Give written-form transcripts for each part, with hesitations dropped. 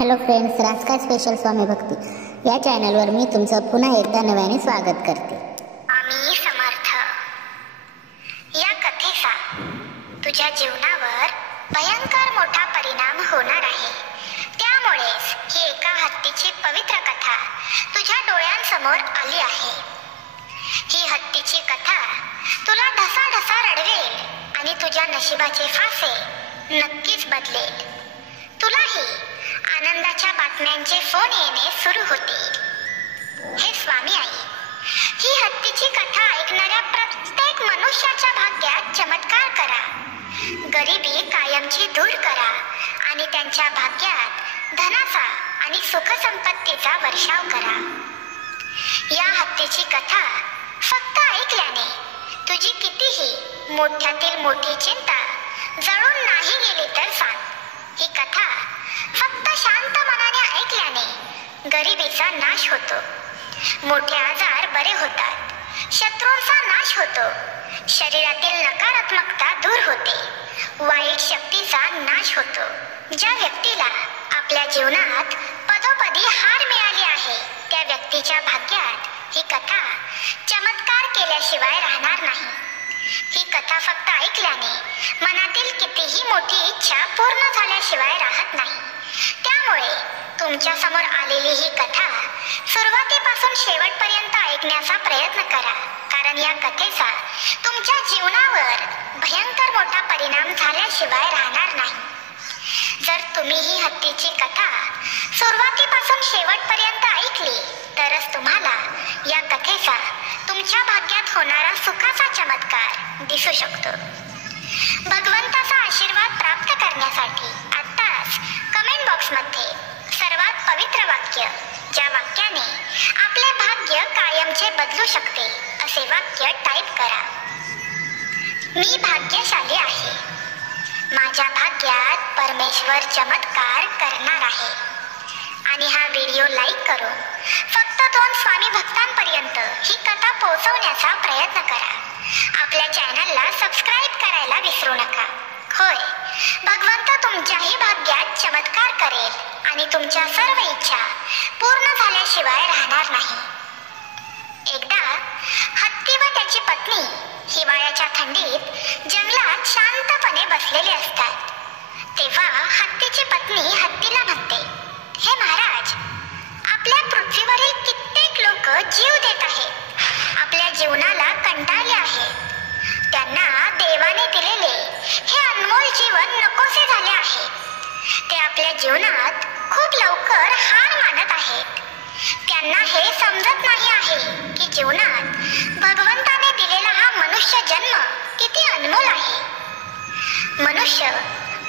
Hello friends, राजकाज special स्वामी भक्ती या चॅनलवर मी तुमचं पुन्हा एकदा नव्याने स्वागत करते. आम्ही समर्थ. या कथेचा तुझ्या जीवनावर भयंकर मोठा परिणाम होणार आहे. त्यामुळेच ही एका हत्तीची पवित्र कथा तुझ्या डोळ्यांसमोर आली आहे. ही हत्तीची कथा तुला ढसाढसा रडवेल आणि तुझ्या नशिबाचे फासे नक्कीच बदलेल. तुलाही आनंदाच्या बातम्यांचे फोन येणे सुरू होतील. हे स्वामी आई, ही हत्तीची कथा ऐकणाऱ्या प्रत्येक मनुष्याच्या भाग्यात चमत्कार करा. गरिबी कायमची दूर करा आणि त्यांच्या भाग्यात धनाचा आणि सुखसंपत्तीचा वर्षाव करा. या हत्तीची कथा फक्त ऐकल्याने तुझी कितीही मोठ्यातील मोठी चिंता जळून नाही गेली तर सांग. ही कथा फक्त शांत मनाने ऐकल्याने गरिबीचा नाश होतो, मोठे आजार बरे होतात, शत्रूंचा नाश होतो, शरीरातील नकारात्मकता दूर होते, वाईट शक्तीचा नाश होतो. ज्या व्यक्तीला आपल्या जीवनात पदोपदी हार मिळाली आहे त्या व्यक्तीच्या भाग्यात ही कथा चमत्कार केल्याशिवाय राहणार नाही. ही कथा फक्त ऐकल्याने मनातील कितीही मोठी इच्छा पूर्ण झाल्याशिवाय राहत नाही. त्यामुळे तुमच्या समोर आलेली ही कथा सुरुवातीपासून शेवटपर्यंत ऐकण्याचा प्रयत्न करा, कारण या कथेचा तुमच्या जीवनावर भयंकर मोठा परिणाम झाल्याशिवाय राहणार नाही. जर तुम्ही ही हत्तीची कथा सुरुवातीपासून शेवटपर्यंत ऐकली तरच तुम्हाला या कथेचा तुमच्या भाग्यात होणारा सुखाचा चमत्कार दिसू शकतो. भगवंताचा आशीर्वाद प्राप्त करण्यासाठी आत्ताच कमेंट बॉक्समध्ये सर्वात पवित्र वाक्य, ज्या वाक्याने आपले भाग्य कायमचे बदलू शकते, असे वाक्य टाईप करा. मी भाग्यशाली आहे. माझ्या भाग्यात परमेश्वर चमत्कार करणार आहे. आणि हा व्हिडिओ लाईक करून फक्त 2 स्वामी भक्तांपर्यंत ही कथा पोहोचवण्याचा प्रयत्न करा. आपल्या चॅनलला सबस्क्राईब करायला विसरू नका. होय, भगवंत तुमच्याही भाग्यात चमत्कार करेल आणि तुमच्या सर्व इच्छा पूर्ण झाल्याशिवाय राहणार नाही. एकदा हत्ती व त्याची पत्नी हिवाळ्याच्या थंडीत जंगलात शांतपणे बसलेले असतात. तेव्हा हत्तीची पत्नी हत्तीला म्हणते, हे महाराज, आपल्या पृथ्वीवरील कित्येक लोक जीव देत आहेत, आपल्या जीवनाला कंटाळले आहेत. त्यांना देवाने दिलेले हे अनमोल जीवन नकोसे झाले आहे. ते आपल्या जीवनात खूप लवकर हार मानत आहेत. त्यांना हे समजत नाही आहे की जीवनात भगवंताने दिलेला हा मनुष्य जन्म किती अनमोल आहे. मनुष्य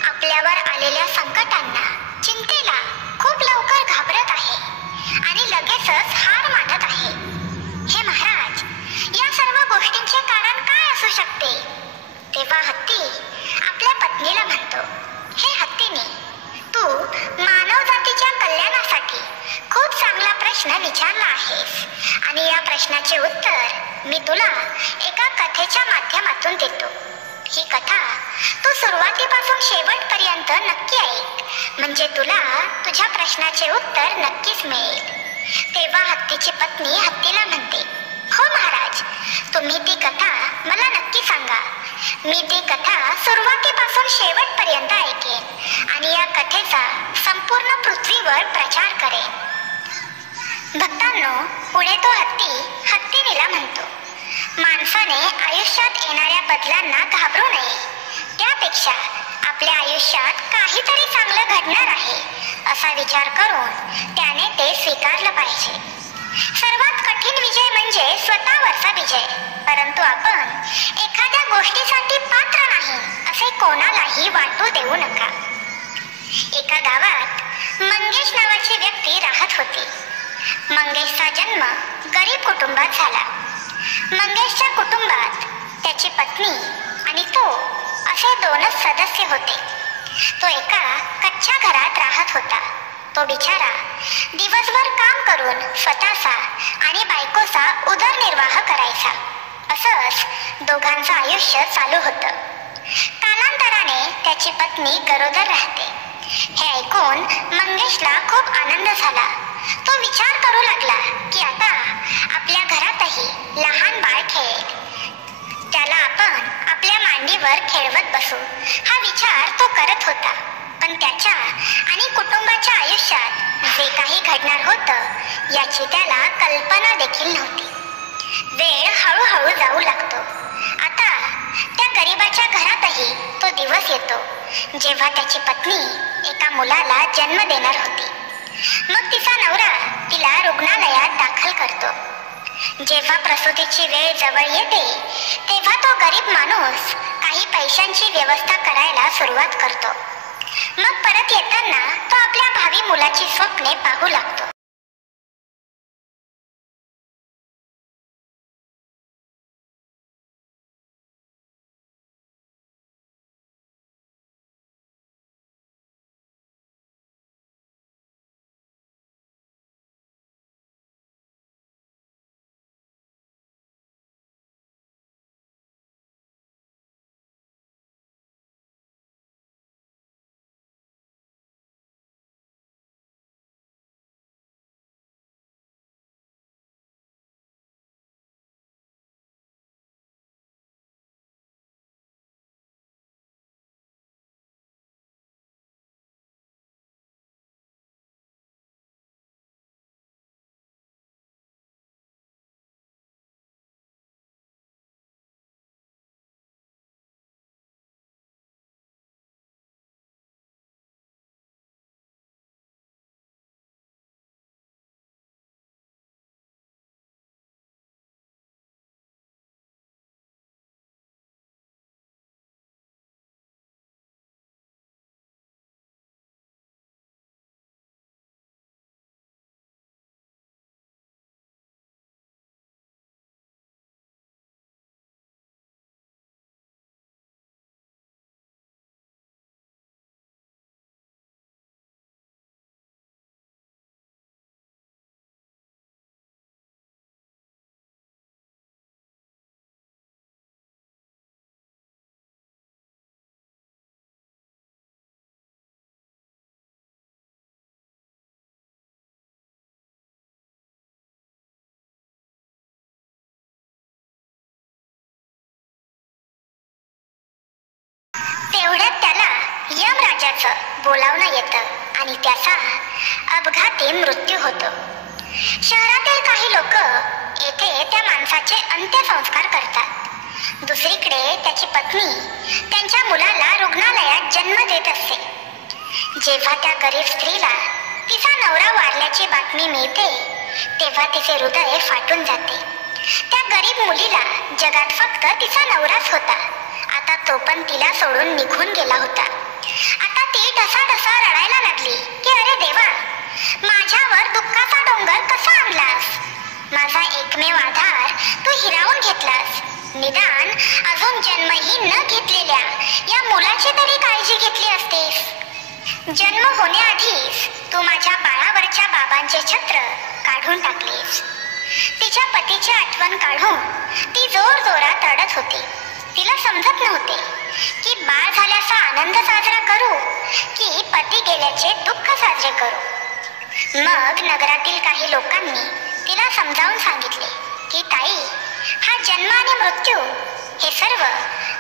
आपल्यावर आलेल्या संकटांना, चिंतेला खूप लवकर घाबरत आहे आणि लगेचच हार मानत आहे. हे महाराज, या सर्व गोष्टींचे कारण काय असू शकते? तेव्हा हत्ती आपल्या पत्नीला म्हणतो, हे हत्तीने, तू मानव जातीच्या कल्याणासाठी खूप चांगला प्रश्न विचारला आहेस आणि या प्रश्नाचे उत्तर मी तुला एका कथेच्या माध्यमातून देतो. ही कथा तू सुरुवातीपासून शेवटपर्यंत नक्की ऐक, म्हणजे तुला तुझ्या प्रश्नाचे उत्तर नक्कीच मिळेल. तेव्हा हत्तीची पत्नी हत्तीला म्हणते, हो महाराज, तुम्ही ती कथा मला नक्की सांगा. मी ती कथा सुरुवातीपासून शेवटपर्यंत ऐकेन आणि या कथेचा संपूर्ण पृथ्वीवर प्रचार करेन. भक्तांनो, पुढे तो हत्ती हत्तीनीला म्हणतो, माणसाने आयुष्यात येणाऱ्या बदलांना घाबरू नये. त्यापेक्षा आपल्या आयुष्यात काहीतरी चांगलं घडणार आहे असा विचार करून त्याने ते स्वीकारलं पाहिजे. सर्वात कठीण विजय म्हणजे स्वतःवरचा विजय, परंतु आपण एखाद्या गोष्टीसाठी पात्र नाही असे कोणालाही वाटू देऊ नका. एका गावात मंगेश नावाची व्यक्ती राहत होती. मंगेशचा जन्म गरीब कुटुंबात झाला. मंगेशच्या कुटुंबात त्याची पत्नी आणि तो असे 2च सदस्य होते. तो एका कच्च्या घरात राहत होता. तो बिचारा दिवसभर काम करून स्वतःचा आणि बायकोचा उदरनिर्वाह करायचा. असंच दोघांचं आयुष्य चालू होतं. कालांतराने त्याची पत्नी गरोदर राहते. हे ऐकून मंगेशला आनंद झाला. तो विचार करू लागला की आता आपल्या घरातही लहान बाळ खेळेल. त्याला आपण आपल्या मांडीवर खेळवत बसू हा विचार तो करत होता. पण त्याच्या आणि कुटुंबाच्या आयुष्यात जे काही घडणार होतं याची त्याला कल्पना देखील नव्हती. वेळ हळूहळू जाऊ लागतो. आता त्या गरिबाच्या घरातही तो दिवस येतो जेव्हा त्याची पत्नी एका मुलाला जन्म देणार होती. मग तिचा नवरा तिला रुग्णालयात दाखल करतो. जेव्हा प्रसूतीची वेळ जवळ येते तेव्हा तो गरीब माणूस काही पैशांची व्यवस्था करायला सुरुवात करतो. मग परत येताना तो आपल्या भावी मुलाची स्वप्ने पाहू लागतो. तेवढ्यात त्याला यमराजाचं बोलावणं येतं आणि त्याचा अपघाती मृत्यू होतो. शहरातील काही लोक येथे त्या माणसाचे अंत्यसंस्कार करतात. दुसरीकडे त्याची पत्नी त्यांच्या मुलाला रुग्णालयात जन्म देत असते. जेव्हा त्या गरीब स्त्रीला तिचा नवरा वारल्याची बातमी मिळते तेव्हा तिचे हृदय फाटून जाते. त्या गरीब मुलीला जगात फक्त तिचा नवराच होता. आता तो पण तिला सोडून निघून गेला होता. आता ती ढसाढसा रडायला लागली की अरे देवा, माझ्यावर दुःखाचा डोंगर कसा आणलास? माझा एकमेव आधार तू हिरावून घेतलास. निदान अजून जन्मही न घेतलेल्या या मुलाची तरी काळजी घेतली असतेस. जन्म होण्याआधीच तू माझ्या बाळावरच्या बाबांचे छत्र काढून टाकलेस. तिच्या पतीची आठवण काढून ती जोर जोरात रडत होती. तिला समजत नव्हते की बाळ झाल्याचा आनंद साजरा करू की पती गेल्याचे दुःख साजरे करू. मग नगरातील काही लोकांनी तिला समजावून सांगितले की ताई, हा जन्म आणि मृत्यू हे सर्व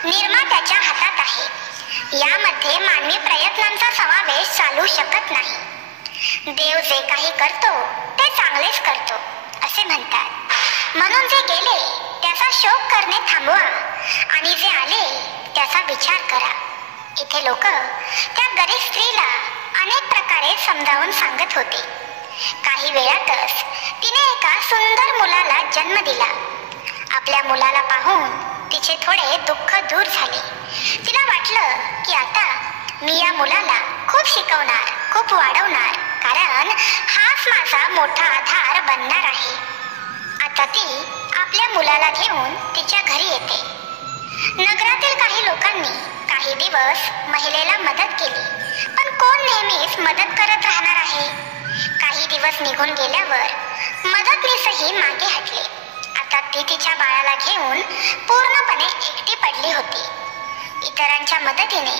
निर्मात्याच्या हातात आहे. यामध्ये मानवी प्रयत्नांचा समावेश चालू शकत नाही. देव जे काही करतो ते चांगलेच करतो असे म्हणतात. म्हणून जे गेले त्याचा शोक करणे थांबवा आणि जे आले त्याचा विचार करा. इथे लोक त्या गरीब स्त्रीला अनेक प्रकारे समजावून सांगत होते. काही वेळातच तिने एका सुंदर मुलाला जन्म दिला. आपल्या मुलाला पाहून तिचे थोडे दुःख दूर झाले. तिला वाटलं की आता मी या मुलाला खूप शिकवणार, खूप वाढवणार, कारण हाच माझा मोठा आधार बनणार आहे. आता ती आपल्या मुलाला घेऊन तिच्या घरी येते. नगरातील काही लोकांनी काही दिवस महिलेला मदत केली, पण कोण नेहमीच मदत करत राहणार आहे? काही दिवस निघून गेल्यावर मदतनीसही मागे हटले. आता ती तिच्या बाळाला घेऊन पूर्णपणे एकटी पडली होती. इतरांच्या मदतीने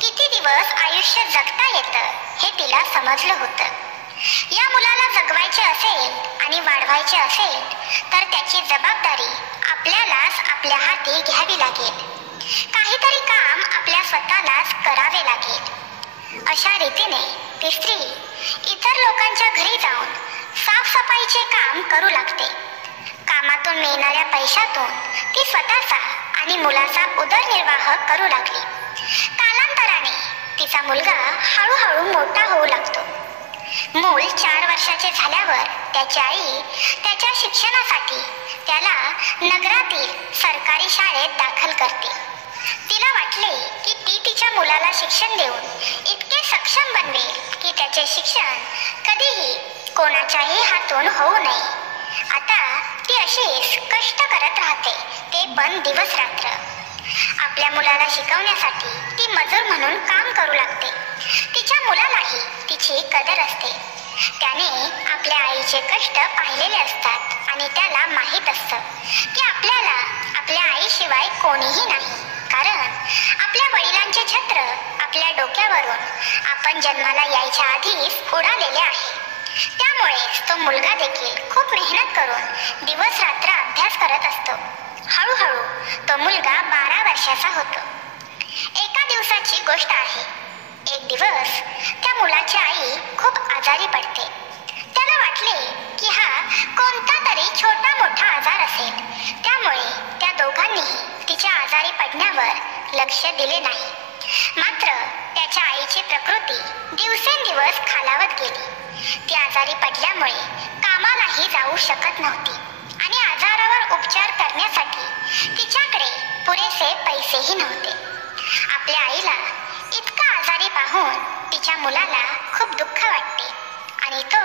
किती दिवस आयुष्य जगता येतं हे तिला समजलं होतं. या मुलाला जगवायचे असेल आणि वाढवायचे असेल तर त्याची जबाबदारी आपल्यालाच आपल्या हाती घ्यावी लागेल. काहीतरी काम आपल्या स्वतःलाच करावे लागेल. अशा रीतीने ती स्त्री इतर लोकांच्या घरी जाऊन साफसफाईचे काम करू लागते. कामातून मिळणाऱ्या पैशातून ती स्वतःचा आणि मुलाचा उदरनिर्वाह करू लागली. कालांतराने तिचा मुलगा हळूहळू मोठा होऊ लागतो. मूल 4 वर्षाचे झाल्यावर त्याची आई त्याच्या शिक्षणासाठी त्याला नगरातील सरकारी शाळेत दाखल करते. तिला वाटले की ती तिच्या मुलाला शिक्षण देऊन इतके सक्षम बनवेल की त्याचे शिक्षण कधीही कोणाच्याही हातून होऊ नये. आता ती अशीच कष्ट करत राहते, ते पण दिवस रात्र. आपल्या मुलाला शिकवण्यासाठी ती मजूर म्हणून काम करू लागते. तिच्या मुलालाही तिची कदर असते. त्याने आपल्या आईचे कष्ट पाहिलेले असतात आणि त्याला माहीत असतं की आपल्याला आपल्या आईशिवाय कोणीही नाही. कारण आपल्या वडिलांचे छत्र आपल्या डोक्यावरून आपण जन्माला यायच्या आधीच उडालेले आहे. त्यामुळेच तो मुलगा देखील खूप मेहनत करून दिवस रात्र अभ्यास करत असतो. हळूहळू तो मुलगा 12 वर्षाचा होतो. एका दिवसाची गोष्ट आहे. एक दिवस त्या मुलाची आई खूप आजारी पडते. त्याला वाटले की हा कोणता तरी छोटा मोठा आजार असेल. त्यामुळे त्या दोघांनीही तिच्या आजारी पडण्यावर लक्ष दिले नाही. मात्र त्याच्या आईची प्रकृती दिवसेंदिवस खालावत गेली. ती आजारी पडल्यामुळे कामालाही जाऊ शकत नव्हती आणि आजारावर उपचार करण्यासाठी तिच्याकडे पुरेसे पैसेही नव्हते. आपल्या आईला इतका आजारी पाहून तिच्या मुलाला खूप दुःख वाटते आणि तो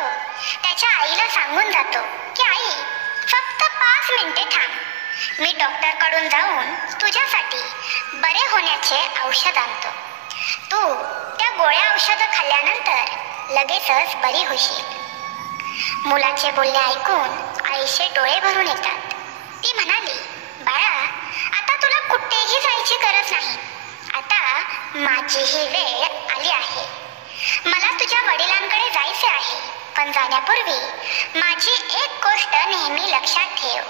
त्याच्या आईला सांगून जातो की आई, फक्त 5 मिनिटे थांब, मी डॉक्टरकडून जाऊन तुझ्यासाठी बरे होण्याचे औषध आणतो. तू त्या गोळ्या औषध खाल्ल्यानंतर लगेचच बरी होशील. मुलाचे बोलणे ऐकून आईचे डोळे भरून येतात. ती म्हणाली, बाळा, आता तुला कुठेही जायची गरज नाही. आता माझीही वेळ आली आहे. मला तुझ्या वडिलांकडे जायचे आहे, पण जाण्यापूर्वी माझी एक गोष्ट नेहमी लक्षात ठेव.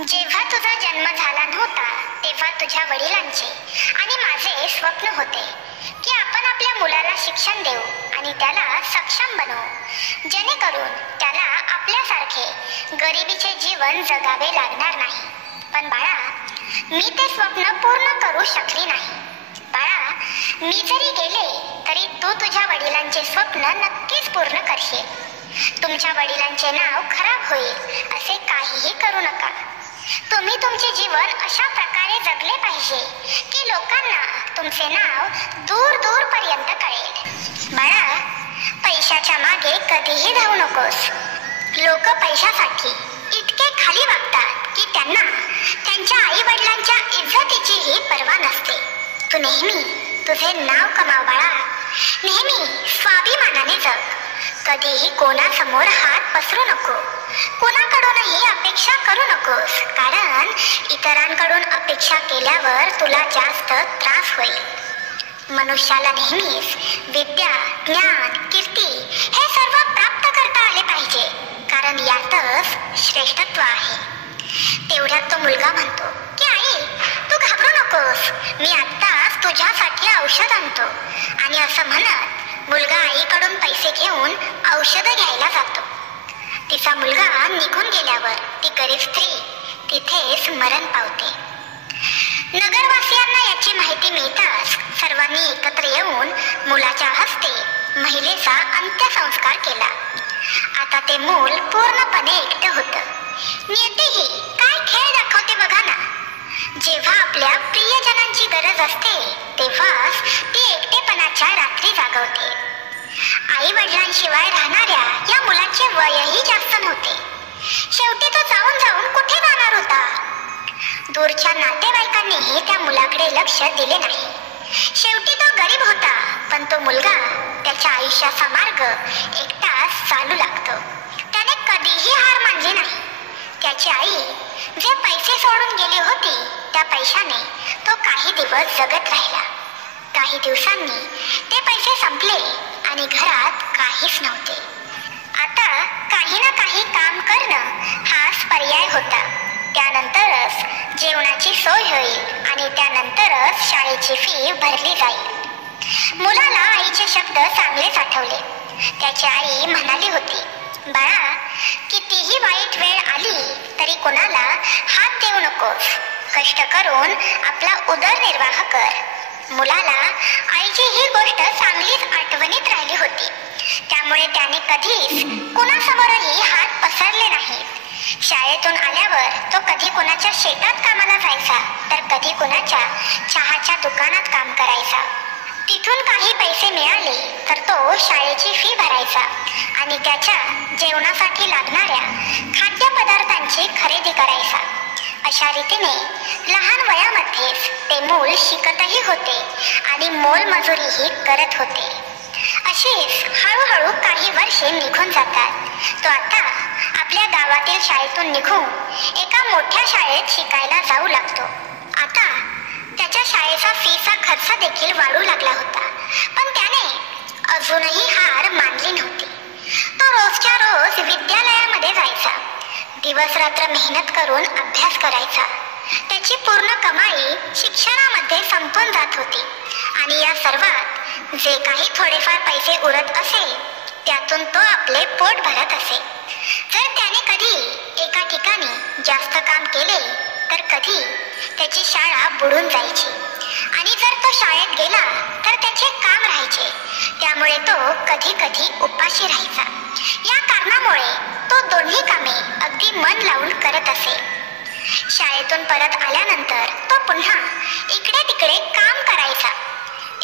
जेव्हा तुझा जन्म झाला नव्हता तेव्हा तुझ्या वडिलांचे आणि माझे स्वप्न होते की आपण आपल्या मुलाला शिक्षण देऊ आणि त्याला सक्षम बनवू, जेणेकरून त्याला आपल्यासारखे गरिबीचे जीवन जगावे लागणार नाही. पण बाळा, मी ते स्वप्न पूर्ण करू शकली नाही. बाळा, मी जरी गेले तरी तू तुझ्या वडिलांचे स्वप्न नक्कीच पूर्ण करशील. तुमच्या वडिलांचे नाव खराब होईल असे काहीही करू नका. तुम्ही तुमचे जीवन अशा प्रकारे जगले पाहिजे की लोकांना तुमचे नाव दूर दूर पर्यंत कळेल. बाळा, पैशाच्या मागे कधीही धावू नकोस. लोक पैशासाठी इतके खाली वागतात की त्यांना त्यांच्या आई वडिलांच्या इज्जतीचीही पर्वा नसते. तू नेहमी तुझे नाव कमाव बाळा. नेहमी स्वाभिमानाने जग. कधीही कोणासमोर हात पसरू नको. कोणाकडूनही अपेक्षा करू नकोस, कारण इतरांकडून अपेक्षा केल्यावर तुला जास्त त्रास होईल. मनुष्याला नेहमीच विद्या, ज्ञान, कीर्ती हे सर्व प्राप्त करता आले पाहिजे, कारण यातच श्रेष्ठत्व आहे. तेवढ्यात तो मुलगा म्हणतो की आई, तू घाबरू नकोस, मी आत्ताच तुझ्यासाठी औषध आणतो. आणि असं म्हणत मुलगा आईकडून पैसे घेऊन औषध घ्यायला जातो. तिचा मुलगा निघून गेल्यावर ती गरीब स्त्री तिथेच मरण पावते. नगरवासियांना याची माहिती मिळताच सर्वांनी एकत्र येऊन मुलाच्या हस्ते महिलेचा अंत्यसंस्कार केला. आता ते मूल पूर्णपणे एकटं होतं. नियतीही काय खेळ दाखवते बघा ना. जेव्हा आपल्या प्रियजनांची गरज असते तेव्हाच ती एकटेपणाच्या रात्री जागवते. आई वडिलांशिवाय राहणाऱ्या या मुलाचे वयही जास्त नव्हते. शेवटी तो जाऊन जाऊन कुठे जाणार होता. दूरच्या नातेवाईकांनीही त्या मुलाकडे लक्ष दिले नाही. शेवटी तो गरीब होता, पण तो मुलगा त्याच्या आयुष्याचा मार्ग एकटाच चालू लागतो. त्याने कधीही हार मानली नाही. त्याची आई जे पैसे सोडून गेली होती त्या पैशाने तो काही दिवस जगत राहिला. काही दिवसांनी ते पैसे संपले आणि घरात काहीच नव्हते. आता काही ना काही काम करणं हाच पर्याय होता. त्यानंतरच जेवणाची सोय होईल आणि त्यानंतरच शाळेची फी भरली जाईल. मुलाला आईचे शब्द चांगलेच आठवले. त्याची आई म्हणाली होती, बाळा, कितीही वाईट वेळ आली तरी कोणाला हात देऊ नकोस. कष्ट करून आपला उदरनिर्वाह कर. मुलाला आईची ही गोष्ट चांगलीच आठवणीत राहिली होती. त्यामुळे त्याने कधीच कोणासमोरही हात पसरले नाहीत. शाळेतून आल्यावर तो कधी कोणाच्या शेतात कामाला जायचा तर कधी कोणाच्या चहाच्या दुकानात काम करायचा. तिथून काही पैसे मिळाले तर तो शाळेची फी भरायचा आणि त्याच्या जेवणासाठी लागणाऱ्या खाद्यपदार्थांची खरेदी करायचा. अशा रीतीने लहान वयामध्येच ते मूल शिकतही होते आणि मोलमजुरीही करत होते. अशीच हळूहळू काही वर्षे निघून जातात. तो आता आपल्या गावातील शाळेतून निघून एका मोठ्या शाळेत शिकायला जाऊ लागतो. आता त्याच्या शाळेचा फीचा खर्च देखील वाढू लागला होता. पण त्याने अजूनही हार मानली नव्हती. तो रोजच्या रोज विद्यालयामध्ये जायचा. दिवस रात्र मेहनत करून अभ्यास करायचा. त्याची पूर्ण कमाई शिक्षणामध्ये संपून जात होती आणि या सर्वात जे काही थोडेफार पैसे उरत असे त्यातून तो आपले पोट भरत असे. जर त्याने कधी एका ठिकाणी जास्त काम केले तर कधी त्याची शाळा बुडून जायची आणि जर तो शाळेत गेला तर त्याचे काम राहायचे. त्यामुळे तो कधी कधी उपाशी राहायचा. या कारणामुळे तो दोन्ही कामे अगदी मन लावून करत असे. शाळेतून परत आल्यानंतर तो पुन्हा इकडे तिकडे काम करायचा.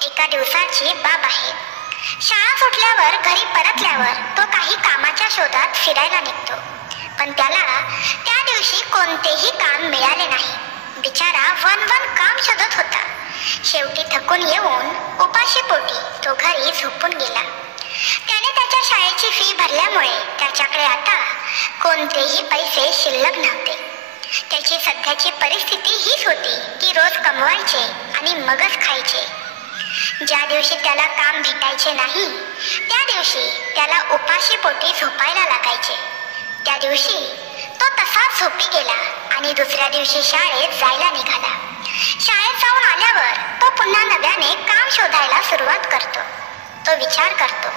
एका दिवसाची बाब आहे. शाळा सुटल्यावर घरी परतल्यावर तो काही कामाच्या शोधात फिरायला निघतो. पण त्याला त्या दिवशी कोणतेही काम मिळाले नाही. बिचारा वन काम शोधत होता. शेवटी थकून येऊन उपाशी पोटी तो घरी झोपून गेला. त्याने त्याच्या शाळेची फी भरल्यामुळे त्याच्याकडे आता कोणतेही पैसे शिल्लक नव्हते. त्याची सध्याची परिस्थिती हीच होती की रोज कमवायचे आणि मगच खायचे. ज्या दिवशी त्याला काम भेटायचे नाही त्या दिवशी त्याला उपाशी पोटी झोपायला लागायचे. त्या दिवशी तो तसाच झोपी गेला आणि दुसऱ्या दिवशी शाळेत जायला निघाला. शाळेत जाऊन आल्यावर तो पुन्हा नव्याने काम शोधायला सुरुवात करतो. तो विचार करतो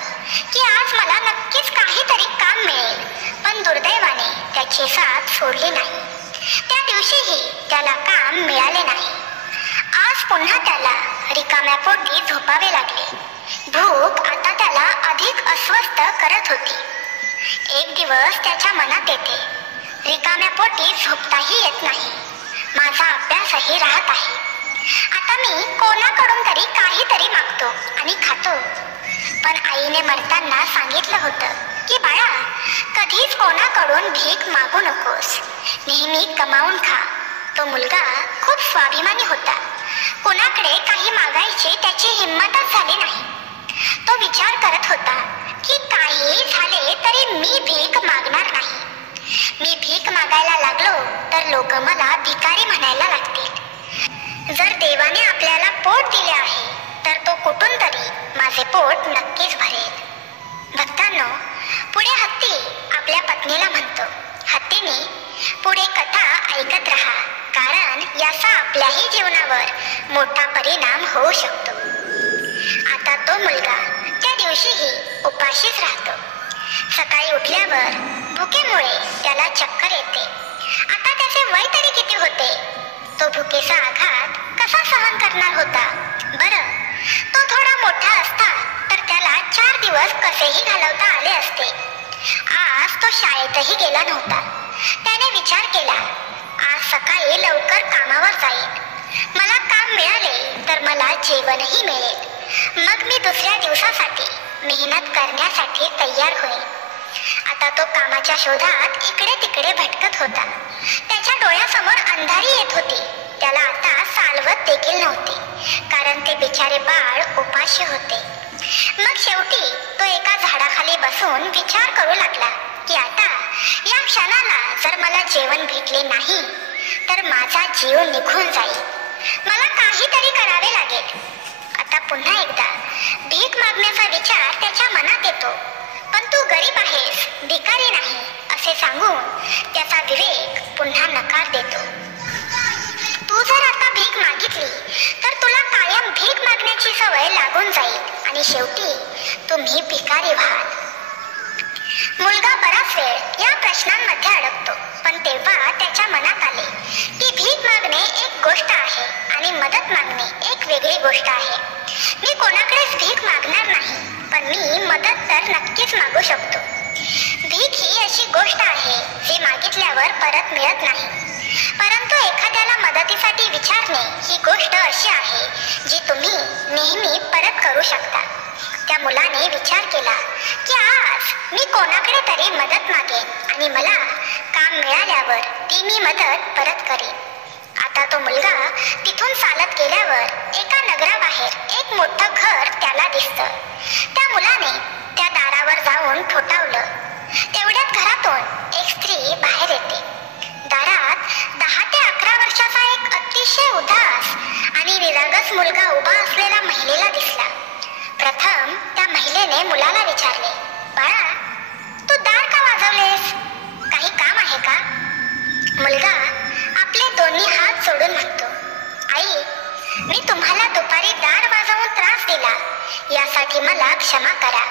की आज मला नक्कीच काहीतरी काम मिळेल. पण दुर्दैवाने त्याची साथ सोडली नाही. त्या दिवशीही त्याला काम मिळाले नाही. आज पुन्हा त्याला रिकाम्या पोटी झोपावे लागले. भूक आता त्याला अधिक अस्वस्थ करत होती. एक दिवस त्याच्या मनात येते, रिकाम्या पोटी झोपताही येत नाही. माझा अभ्यासही राहत आहे. आता मी कोणाकडून तरी काहीतरी मागतो आणि खातो. पण आईने मरताना सांगितलं होतं की बाळा, कधीच कोणाकडून भीक मागू नकोस. नेहमी कमावून खा. तो मुलगा खूप स्वाभिमानी होता. कोणाकडे काही मागायची त्याची हिंमतच झाली नाही. तो विचार करत होता की काहीही झाले तरी मी भीक मागणार नाही. मी भीक मागायला लागलो तर लोक मला भिकारी म्हणायला लागतील. जर देवाने आपल्याला पोट दिले आहे तर तो कुठून तरी माझे पोट नक्कीच भरेल. भक्तांनो, पुढे हत्ती आपल्या पत्नीला म्हणतो, हत्तीने पुढे कथा ऐकत राहा, कारण याचा आपल्याही जीवनावर मोठा परिणाम होऊ शकतो. आता तो मुलगा त्या दिवशीही उपाशीच राहतो. सकाळी उठल्यावर भुकेमुळे त्याला चक्कर येते. आता त्याचे वय तरी किती होते? तो भुकेचा आघात कसा सहन करणार होता? बरं, तो थोडा मोठा असता तर त्याला 4 दिवस कसेही घालवता आले असते. आज तो शाळेतही गेला नव्हता. त्याने विचार केला, आज सकाळी लवकर कामावर जाईन. मला काम मिळाले तर मला जेवणही मिळेल. मग मी दुसऱ्या दिवसासाठी मेहनत करण्यासाठी तयार होईल. आता तो कामाच्या शोधात इकडे तिकडे भटकत होता. त्याच्या डोळ्यासमोर अंधारी येत होती. त्याला आता चालवत देखील नव्हते, कारण ते बिचारे बाळ उपाशी होते. मग शेवटी तो एका झाडाखाली बसून विचार करू लागला की आता या क्षणाला जर मला जेवण भेटले नाही तर माझा जीव निघून जाईल. मला काहीतरी करावे लागेल. आता पुन्हा एकदा भीक मागण्याचा विचार त्याच्या मनात येतो. पण तो गरीब आहेस, भिकारी नाही असे सांगून त्याचा विवेक पुन्हा नकार देतो. तू जर आता भीक मागितली तर तुला कायम भीक मागण्याची सवय लागून जाईल आणि शेवटी तुम्ही भिकारी व्हाल. मुलगा बराच वेळ या प्रश्नांमध्ये अडकतो, पण तेव्हा त्याच्या मनात आले की भीक मागणे एक गोष्ट आहे आणि मदत मागणे एक वेगळी गोष्ट आहे. मी कोणाकडेच भीक मागणार नाही, पण मी मदत तर नक्कीच मागू शकतो. भीक ही अशी गोष्ट आहे जी मागितल्यावर परत मिळत नाही, परंतु एखाद्याला मदतीसाठी विचारणे ही गोष्ट अशी आहे जी तुम्ही नेहमी परत करू शकता. त्या मुलाने विचार केला की आज मी कोणाकडे तरी मदत मागेन आणि मला काम मिळाल्यावर ती मी मदत परत करेन. आता तो मुलगा तिथून चालत गेल्यावर एका नगराबाहेर एक मोठं घर त्याला दिसतं. त्या मुलाने त्या दारावर जाऊन ठोठावलं. तेवढ्यात घरातून एक स्त्री बाहेर येते. दारात 10 ते 11 वर्षाचा एक अतिशय उदास आणि निरागस मुलगा उभा असलेला महिलेला दिसला. प्रथम त्या महिलेने मुलाला विचारले, बाळा, तू दार का वाजवलेस? काही काम आहे का? मुलगा आपले दोन्ही हात जोडून म्हणतो, आई, मी तुम्हाला दुपारी दार वाजवून त्रास दिला, यासाठी मला क्षमा करा.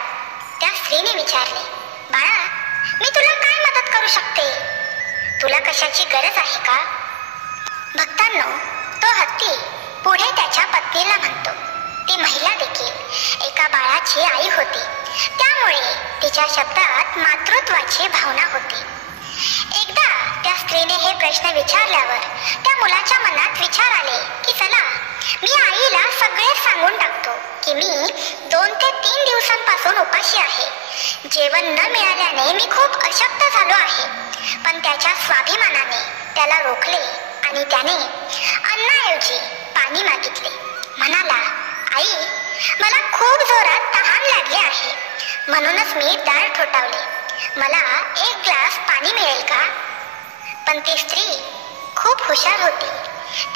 त्या स्त्रीने विचारले, बाळा, मी तुला काय मदत करू शकते? तुला कशाची गरज आहे का? भक्तांनो, तो हत्ती पुढे त्याच्या पत्नीला म्हणतो. ती महिला देखील एका बाळाची आई होती, त्यामुळे तिच्या शब्दात मातृत्वाची भावना होती. एकदा त्या स्त्रीने हे प्रश्न विचारल्यावर त्या मुलाच्या मनात विचार आले की चला, मी आईला सगळे सांगून टाकतो की मी 2 ते 3 दिवसांपासून उपाशी आहे. जेवण न मिळाल्याने मी खूप अशक्त झालो आहे. पण त्याच्या स्वाभिमानाने त्याला रोखले आणि त्याने अन्नाऐवजी पाणी मागितले. म्हणाला, आई, मला खूप जोरात तहान लागली आहे, म्हणूनच मी दार ठोठावले. मला 1 ग्लास पाणी मिळेल का? पण ती स्त्री खूप हुशार होती.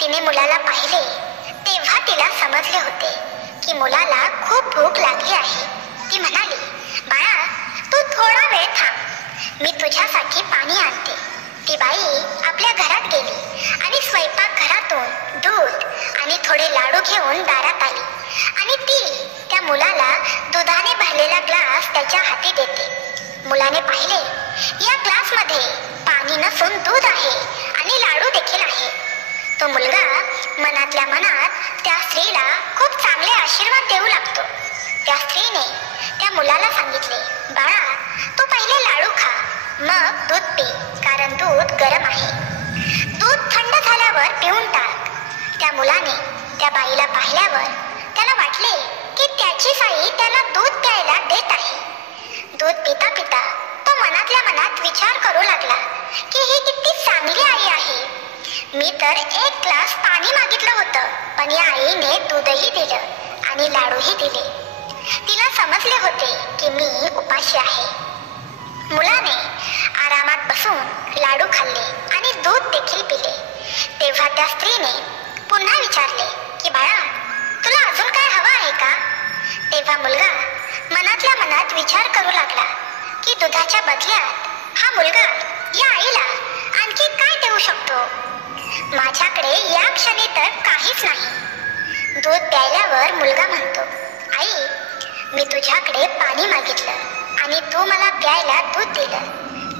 तिने मुलाला पाहिले तेव्हा तिला समजले होते की मुलाला खूप भूक लागली आहे. ती म्हणाली, बाळा, तू थोडा वेळ थांब, मी तुझ्यासाठी पाणी आणते. ती बाई आपल्या घरात गेली आणि स्वयंपाक घरातून दूध आणि थोडे लाडू घेऊन दारात आली आणि ती त्या मुलाला दुधाने भरलेला ग्लास त्याच्या हाती देते. मुलाने पाहिले, या ग्लासमध्ये पाणी नसून दूध आहे आणि लाडू देखील आहे. तो मुलगा मनातल्या मनात त्या स्त्रीला खूप चांगले आशीर्वाद देऊ लागतो. त्या स्त्रीने त्या मुलाला सांगितले, बाळा, तू पहिले लाडू खा, मग दूध पी, कारण दूध गरम आहे. दूध थंड झाल्यावर पिऊन टाक. त्या मुलाने त्या बाईला पाहिल्यावर त्याला वाटले की त्याचीच आई त्याला दूध प्यायला देत आहे. दूध पिता पिता तो मनातल्या मनात विचार करू लागला की ही किती चांगली आई आहे. मी तर 1 ग्लास पाणी मागितलं होतं, पण या आईने दूधही दिलं आणि लाडूही दिले. तिला समजले होते की मी उपाशी आहे. मुलाने आरामात बसून लाडू खाल्ले आणि दूध देखील पिले. तेव्हा त्या स्त्रीने पुन्हा विचारले की बाळा, तुला अजून काय हवं आहे का? तेव्हा मुलगा मनातल्या मनात विचार करू लागला की दुधाच्या बदल्यात हा मुलगा या आईला आणखी काय देऊ शकतो. माझ्याकडे या क्षणी तर काहीच नाही. दूध प्यायल्यावर मुलगा म्हणतो, आई, मी तुझ्याकडे पाणी मागितलं आणि तू मला प्यायला दूध दिलं,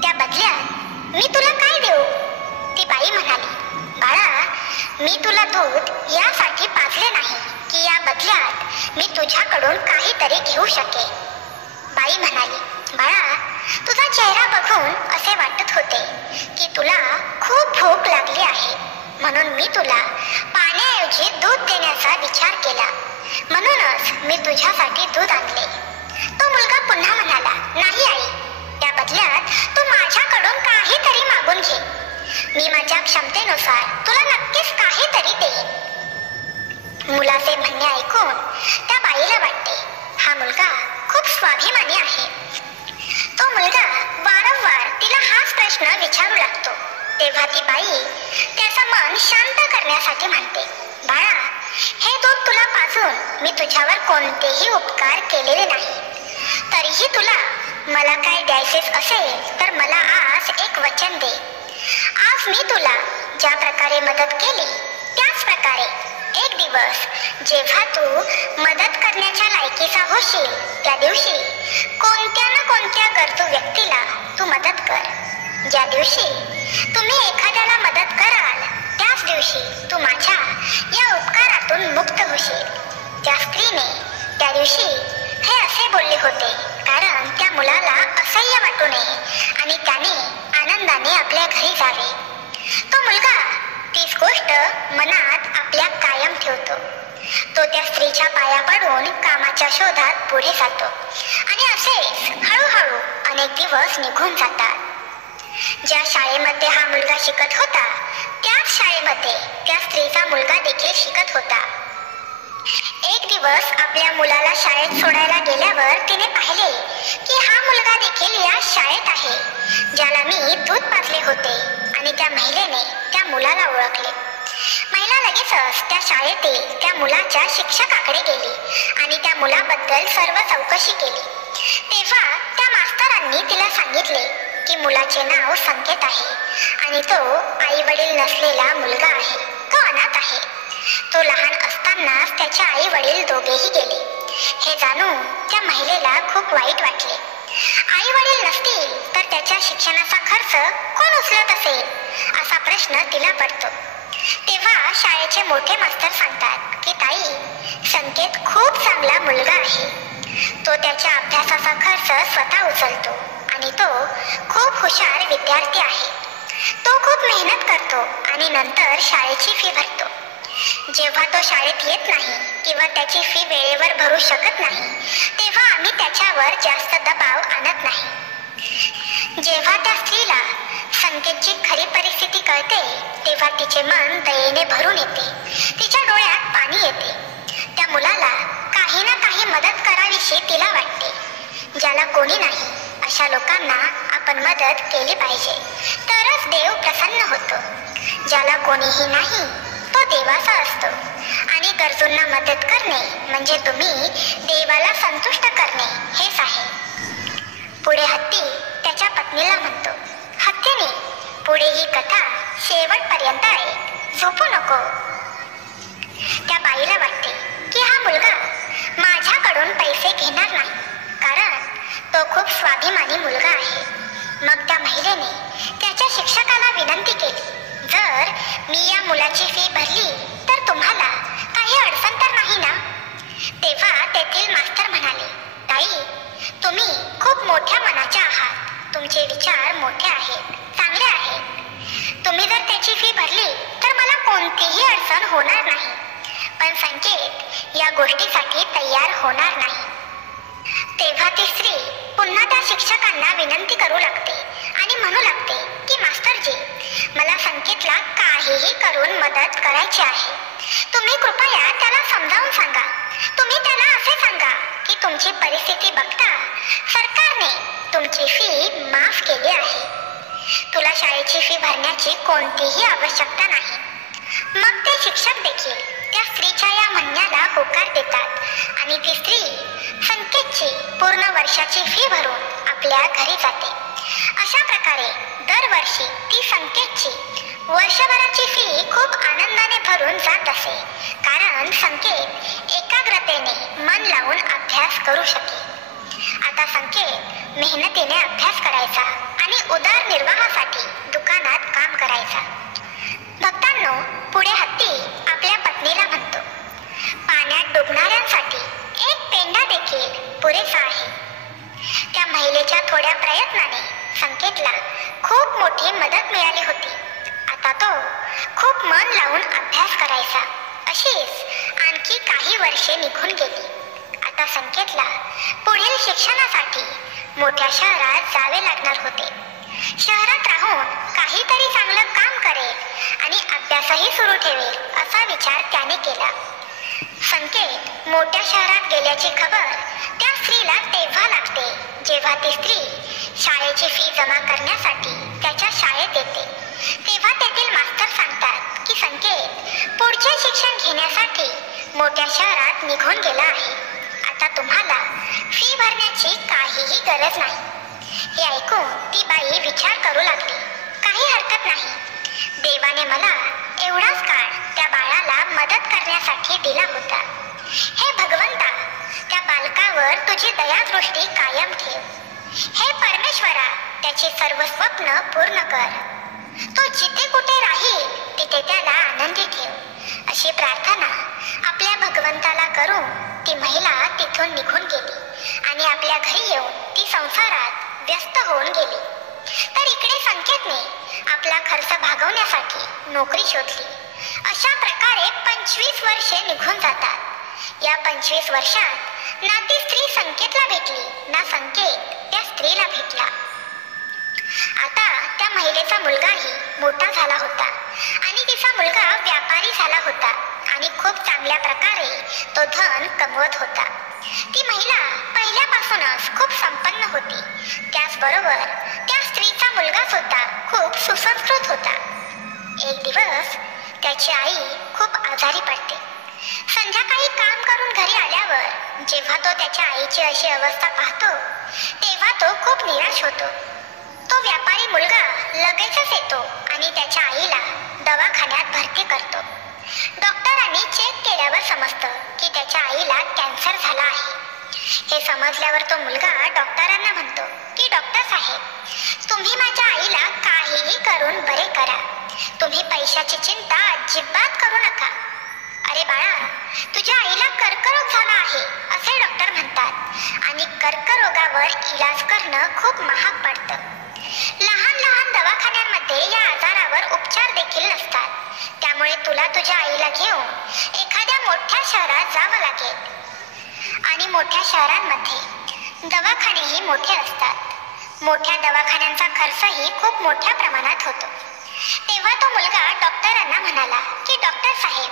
त्या बदल्यात मी तुला काय देऊ? ती बाई म्हणाली, बाळा, मी तुला दूध यासाठी पाजले नाही की या बदल्यात मी तुझ्याकडून काहीतरी घेऊ शकेन. बाई म्हणाली, बाळा, तुझा चेहरा बघून असे वाटत होते की तुला खूप भूक लागली आहे, म्हणून मी तुला पाण्याऐवजी दूध देण्याचा विचार केला, म्हणूनच मी तुझ्यासाठी दूध आणले. तो मुलगा पुन्हा म्हणाला, नाही आई, त्या बदल्यात तू माझ्याकडून काहीतरी मागून घे. मी माझ्या क्षमतेनुसार तुला नक्कीच काहीतरी देईन. मुलाचे म्हणणे ऐकून त्या बाईला वाटते, हा मुलगा खूप स्वाभिमानी आहे. तो मुलगा वारंवार तिला हाच प्रश्न विचारू लागतो. तेव्हा ती बाई त्याचं मन शांत करण्यासाठी म्हणते, बाळा, हे दूध तुला पाजून मी तुझ्यावर कोणतेही उपकार केलेले नाही, तरीही तुला मला काय द्यायचेच असेल तर मला आज एक वचन दे. आज मी तुला ज्या प्रकारे मदत केली त्याच प्रकारे एक दिवस जेव्हा तू मदत करण्याच्या लायकीचा होशील त्या दिवशी कोणत्या ना कोणत्या गरजू व्यक्तीला तू मदत कर. ज्या दिवशी तुम्ही एखाद्याला मदत कराल त्याच दिवशी तू माझ्या या उपकारातून मुक्त होशील. त्या स्त्रीने त्या दिवशी हे असे बोलले होते कारण त्या मुलाला असह्य वाटू नये आणि त्याने आनंदाने आपल्या घरी जावे. तो मुलगा तीच गोष्ट मनात आपल्या कायम ठेवतो. तो त्या स्त्रीच्या पाया पडून कामाच्या शोधात पुढे जातो आणि असेच हळूहळू अनेक दिवस निघून जातात. ज्या शाळेमध्ये हा मुलगा शिकत होता त्याच शाळेमध्ये त्या स्त्रीचा मुलगा देखील शिकत होता. एक दिवस आपल्या मुलाला शाळेत सोडायला गेल्यावर तिने पाहिले की हा मुलगा देखील या शाळेत आहे ज्याला मी दूध पाजले होते आणि त्या महिलेने त्या मुलाला ओळखले. महिला लगेचच त्या शाळेतील त्या मुलाच्या शिक्षकाकडे गेली आणि त्या मुलाबद्दल सर्व चौकशी केली. तेव्हा त्या मास्तरांनी तिला सांगितले की मुलाचे नाव संकेत आहे आणि तो आई वडील नसलेला मुलगा आहे. तो अनाथ आहे. तो लहान असतानाच त्याचे आई वडील दोघेही गेले. हे जाणून त्या महिलेला खूप वाईट वाटले. आई वडील नसतील तर त्याच्या शिक्षणाचा खर्च कोण उचलत असेल असा प्रश्न तिला पडतो. तेव्हा शाळेचे मोठे मास्तर सांगतात की ताई, संकेत खूप चांगला मुलगा आहे. तो त्याच्या अभ्यासाचा खर्च स्वतः उचलतो आणि तो खूप हुशार विद्यार्थी आहे. तो खूप मेहनत करतो आणि नंतर शाळेची फी भरतो. जेव्हा तो शाळेत येत नाही किंवा त्याची फी वेळेवर भरू शकत नाही तेव्हा आम्ही त्याच्यावर जास्त दबाव आणत नाही. जेव्हा त्या स्त्रीला संकेतची खरी परिस्थिती कळते तेव्हा तिचे मन दयेने भरून येते. तिच्या डोळ्यात पाणी येते. त्या मुलाला काही ना काही मदत करावीशी तिला वाटते. ज्याला कोणी नाही अशा लोकांना आपण मदत केली पाहिजे तरच देव प्रसन्न होतो. ज्याला कोणीही नाही तो देवाचा असतो आणि गरजूंना मदत करणे म्हणजे तुम्ही देवाला संतुष्ट करणे हेच आहे. पुढे हत्ती त्याच्या पत्नीला म्हणतो, हत्तीने पुढे ही कथा शेवटपर्यंत आहे, झोपू नको. त्या बाईला वाटते की हा मुलगा माझ्याकडून पैसे घेणार नाही कारण तो खूप स्वाभिमानी मुलगा आहे. मग त्या महिलेने त्याच्या शिक्षकाला विनंती केली, जर मी या मुलाची फी भरली तर तुम्हाला काही अडचण तर नाही ना? तेव्हा तेथील मास्तर म्हणाले, ताई, तुम्ही खूप मोठ्या मनाच्या आहात. तुमचे विचार मोठे आहेत, चांगले आहेत. तुम्ही जर त्याची फी भरली तर मला कोणतीही अडचण होणार नाही. पण संकेत या गोष्टीसाठी तयार होणार नाही. तेव्हा ती स्त्री पुन्हा त्या शिक्षकांना विनंती करू लागते आणि म्हणू लागते की मास्तरजी, मला संकेतला काहीही करून मदत करायची आहे. तुम्ही कृपया त्याला समजावून सांगा. तुम्ही त्याला असे सांगा की तुमची परिस्थिती बघता सरकारने तुमची फी माफ केली आहे. तुला शाळेची फी भरण्याची कोणतीही आवश्यकता नाही. मग ते शिक्षक देखील त्या स्त्रीच्या या म्हणण्याला होकार देतात आणि ती स्त्री संकेतची पूर्ण वर्षाची फी भरून आपल्या घरी जाते. अशा प्रकारे दरवर्षी ती संकेतची वर्षभराची फी खूप आनंदाने भरून जात असे कारण संकेत एकाग्रतेने मन लावून अभ्यास करू शके. आता संकेत मेहनतीने अभ्यास करायचा आणि उदरनिर्वाहासाठी दुकानात काम करायचा. भक्तांनो, पुढे हत्ती आपल्या पत्नीला म्हणतो, पाण्यात डुबणाऱ्यांसाठी एक पेंडा देखील पुरेसा आहे. त्या महिलेच्या थोड्या प्रयत्नाने संकेतला खूप मोठी मदत मिळाली होती. आता तो खूप मन लावून अभ्यास करायचा. अशीच आणखी काही वर्षे निघून गेली. आता संकेतला पुढील शिक्षणासाठी मोठ्या शहरात जावे लागणार होते. शहरात राहून काहीतरी चांगलं काम करेल आणि अभ्यासही सुरू ठेवेल असा विचार त्याने केला. संकेत मोठ्या शहरात गेल्याची खबर त्या स्त्रीला तेव्हा लागते जेव्हा ती स्त्री शाळेची फी जमा करण्यासाठी त्याच्या शाळेत येते. तेव्हा तेथील मास्तर सांगतात की संकेत पुढचे शिक्षण घेण्यासाठी मोठ्या शहरात निघून गेला आहे. आता तुम्हाला फी भरण्याची काहीही गरज नाही. हे ऐकून ती बाई विचार करू लागली, काही हरकत नाही. देवाने मला एवढाच काळ त्या बाळाला मदत करण्यासाठी दिला होता. हे भगवंता, त्या बालकावर तुझी दयादृष्टी कायम ठेव. हे परमेश्वरा, त्याची सर्व स्वप्न पूर्ण कर. तो जिथे कुठे राहील तिथे त्याला आनंदी ठेव. अशी प्रार्थना आपल्या भगवंताला करून ती महिला तिथून निघून गेली आणि आपल्या घरी येऊन ती संसारात व्यस्त होऊन गेली. तर इकडे संकेतने आपला खर्च भागवण्यासाठी नोकरी शोधली. अशा प्रकारे 25 वर्षे निघून जातात. या 25 वर्षात ना ती स्त्री संकेतला भेटली, ना संकेत त्या स्त्रीला भेटला. आता त्या महिलेचा मुलगाही मोठा झाला होता आणि तिचा मुलगा व्यापारी झाला होता आणि खूप चांगल्या प्रकारे तो धन कमवत होता. ती महिला पहिल्यापासूनच खूप संपन्न होती. त्याचबरोबर त्या स्त्रीचा मुलगा सुद्धा खूप सुसंस्कृत होता. एक दिवस त्याची आई खूप आजारी पडते. संध्याकाळी काम करून घरी आल्यावर जेव्हा तो त्याच्या आईची अशी अवस्था पाहतो तेव्हा तो खूप निराश होतो. तो व्यापारी मुलगा लगेचच येतो आणि त्याच्या आईला दवाखान्यात भरती करतो. डॉक्टरांनी चेक केल्यावर समजतं की त्याच्या आईला कॅन्सर झाला आहे. हे समजल्यावर तो मुलगा डॉक्टरांना म्हणतो की डॉक्टर साहेब, तुम्ही माझ्या आईला काहीही करून बरे करा. तुम्ही पैशाची चिंता अजिबात करू नका. अरे बाळा, तुझ्या आईला कर्करोग झाला आहे असे डॉक्टर म्हणतात आणि कर्करोगावर इलाज करणं खूप महाग पडतं. लहान लहान दवाखान्यांमध्ये या आजारावर उपचार देखील नसतात. त्यामुळे तुला तुझ्या आईला घेऊन एखाद्या मोठ्या शहरात जावं लागेल आणि मोठ्या शहरांमध्ये दवाखानेही मोठे असतात. मोठ्या दवाखान्यांचा खर्चही खूप मोठ्या प्रमाणात होतो. तेव्हा तो मुलगा डॉक्टरांना म्हणाला की डॉक्टर साहेब,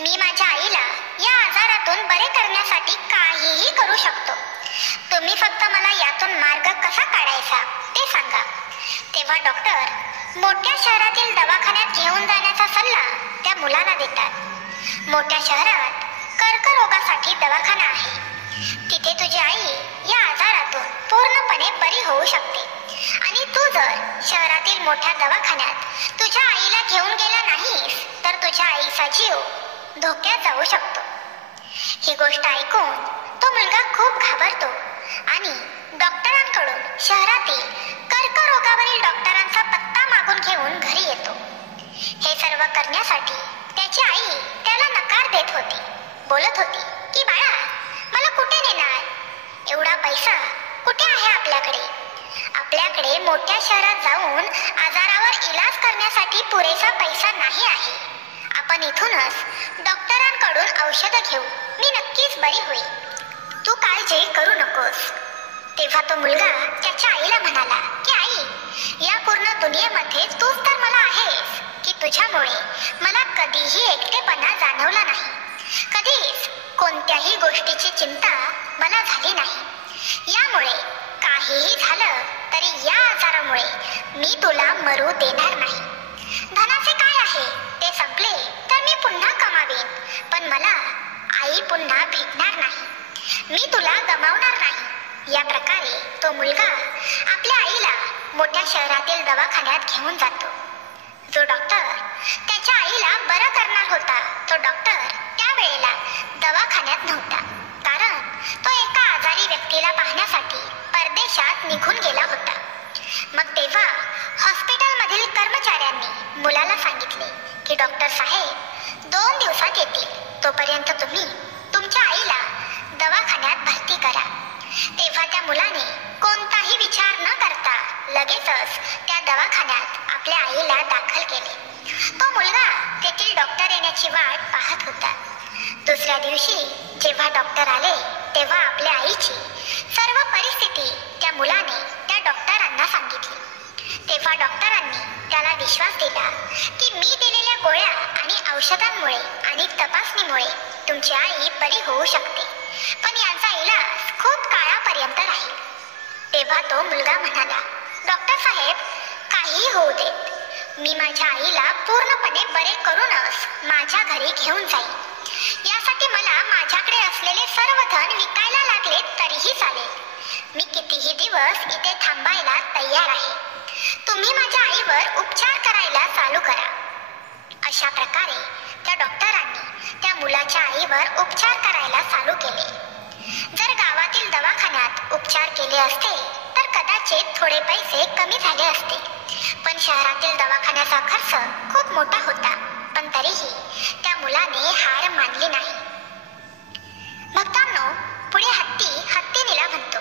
मी माझ्या आईला या आजारातून बरे करण्यासाठी काहीही करू शकतो. तुम्ही फक्त मला यातून मार्ग कसा काढायचा ते सांगा. तेव्हा डॉक्टर मोठ्या शहरातील दवाखान्यात घेऊन जाण्याचा सल्ला त्या मुलाला देतात. मोठ्या शहरात कर्करोगासाठी दवाखाना आहे. तिथे तुझी आई या आजारातून पूर्णपणे बरी होऊ शकते आणि तू जर शहरातील मोठ्या दवाखान्यात तुझ्या आईला घेऊन गेला नाहीस तर तुझ्या आईचा जीव धोक्यात जाऊ शकतो. ही गोष्ट ऐकून तो मुलगा खूप घाबरतो आणि डॉक्टरांकडून शहरातील कर्करोगावरील डॉक्टरांचा पत्ता मागून घेऊन घरी येतो. हे सर्व करण्यासाठी त्याची आई त्याला नकार देत होती. बोलत होती की बाळा, मला कुठे नेणार? एवढा पैसा कुठे आहे आपल्याकडे? आपल्याकडे मोठ्या शहरात जाऊन आजारावर इलाज करण्यासाठी पुरेसा पैसा नाही आहे. आपण इथूनच डॉक्टरांकडून औषधं घेऊ. मी नक्कीच बरी होईल. तू काळजी करू नकोस. तेव्हा तो मुलगा त्याच्या आईला म्हणाला की आई, या पूर्ण दुनियेमध्ये तूच तर मला आहेस की तुझ्यामुळे मला कधीही एकटेपणा जाणवला नाही. कधीच कोणत्याही गोष्टीची चिंता मला झाली नाही. यामुळे काहीही झालं तरी या आजारामुळे मी तुला मरू देणार नाही. धनाचे काय आहे, ते संपले तर मी पुन्हा कमावीन, पण मला आई पुन्हा भेटणार नाही. मी तुला गमावणार नाही. या प्रकारे तो मुलगा आपल्या आईला मोठ्या शहरातील दवाखान्यात घेऊन जातो. जो डॉक्टर त्याच्या आईला बरं करणार होता तो डॉक्टर त्यावेळेला दवाखान्यात नव्हता, कारण तो एका आजारी व्यक्तीला पाहण्यासाठी परदेशात निघून गेला होता. मग तेव्हा हॉस्पिटलमधील कर्मचाऱ्यांनी मुलाला सांगितले की डॉक्टर साहेब 2 दिवसात येतील. तोपर्यंत तुम्ही तुमच्या आईला दवाखान्यात भरती करा. तेव्हा त्या मुलाने कोणताही विचार न करता लगेचच त्या दवाखान्यात आपल्या आईला दाखल केले. तो मुलगा तेथील डॉक्टर येण्याची वाट पाहत होता. दुसऱ्या दिवशी जेव्हा डॉक्टर आले तेव्हा आपल्या आईची सर्व परिस्थिती त्या मुलाने त्या डॉक्टरांना सांगितली. तेव्हा डॉक्टरांनी त्याला विश्वास दिला की मी दिलेल्या गोळ्या आणि औषधांमुळे आणि तपासणीमुळे तुमची आई बरी होऊ शकते, पण यांचा इलाज खूप काळापर्यंत राहील. तेव्हा तो मुलगा म्हणाला, डॉक्टर साहेब, काहीही होऊ देत, मी माझ्या आईला पूर्णपणे बरे करूनच माझ्या घरी घेऊन जाईन. यासाठी मला माझ्याकडे असलेले सर्व धन विकायला लागले तरीही चालेल. मी कितीही दिवस इथे थांबायला तयार आहे. तुम्ही माझ्या आईवर उपचार करायला चालू करा. अशा प्रकारे त्या डॉक्टरांनी त्या मुलाच्या आईवर उपचार करायला चालू केले. जर गावातील दवाखान्यात उपचार केले असते तर कदाचित थोडे पैसे कमी झाले असते, पण शहरातील दवाखान्याचा खर्च खूप मोठा होता. पण तरीही त्या मुलाने हार मानली नाही. भक्तांनो, पुढे हत्ती हत्तीनीला म्हणतो,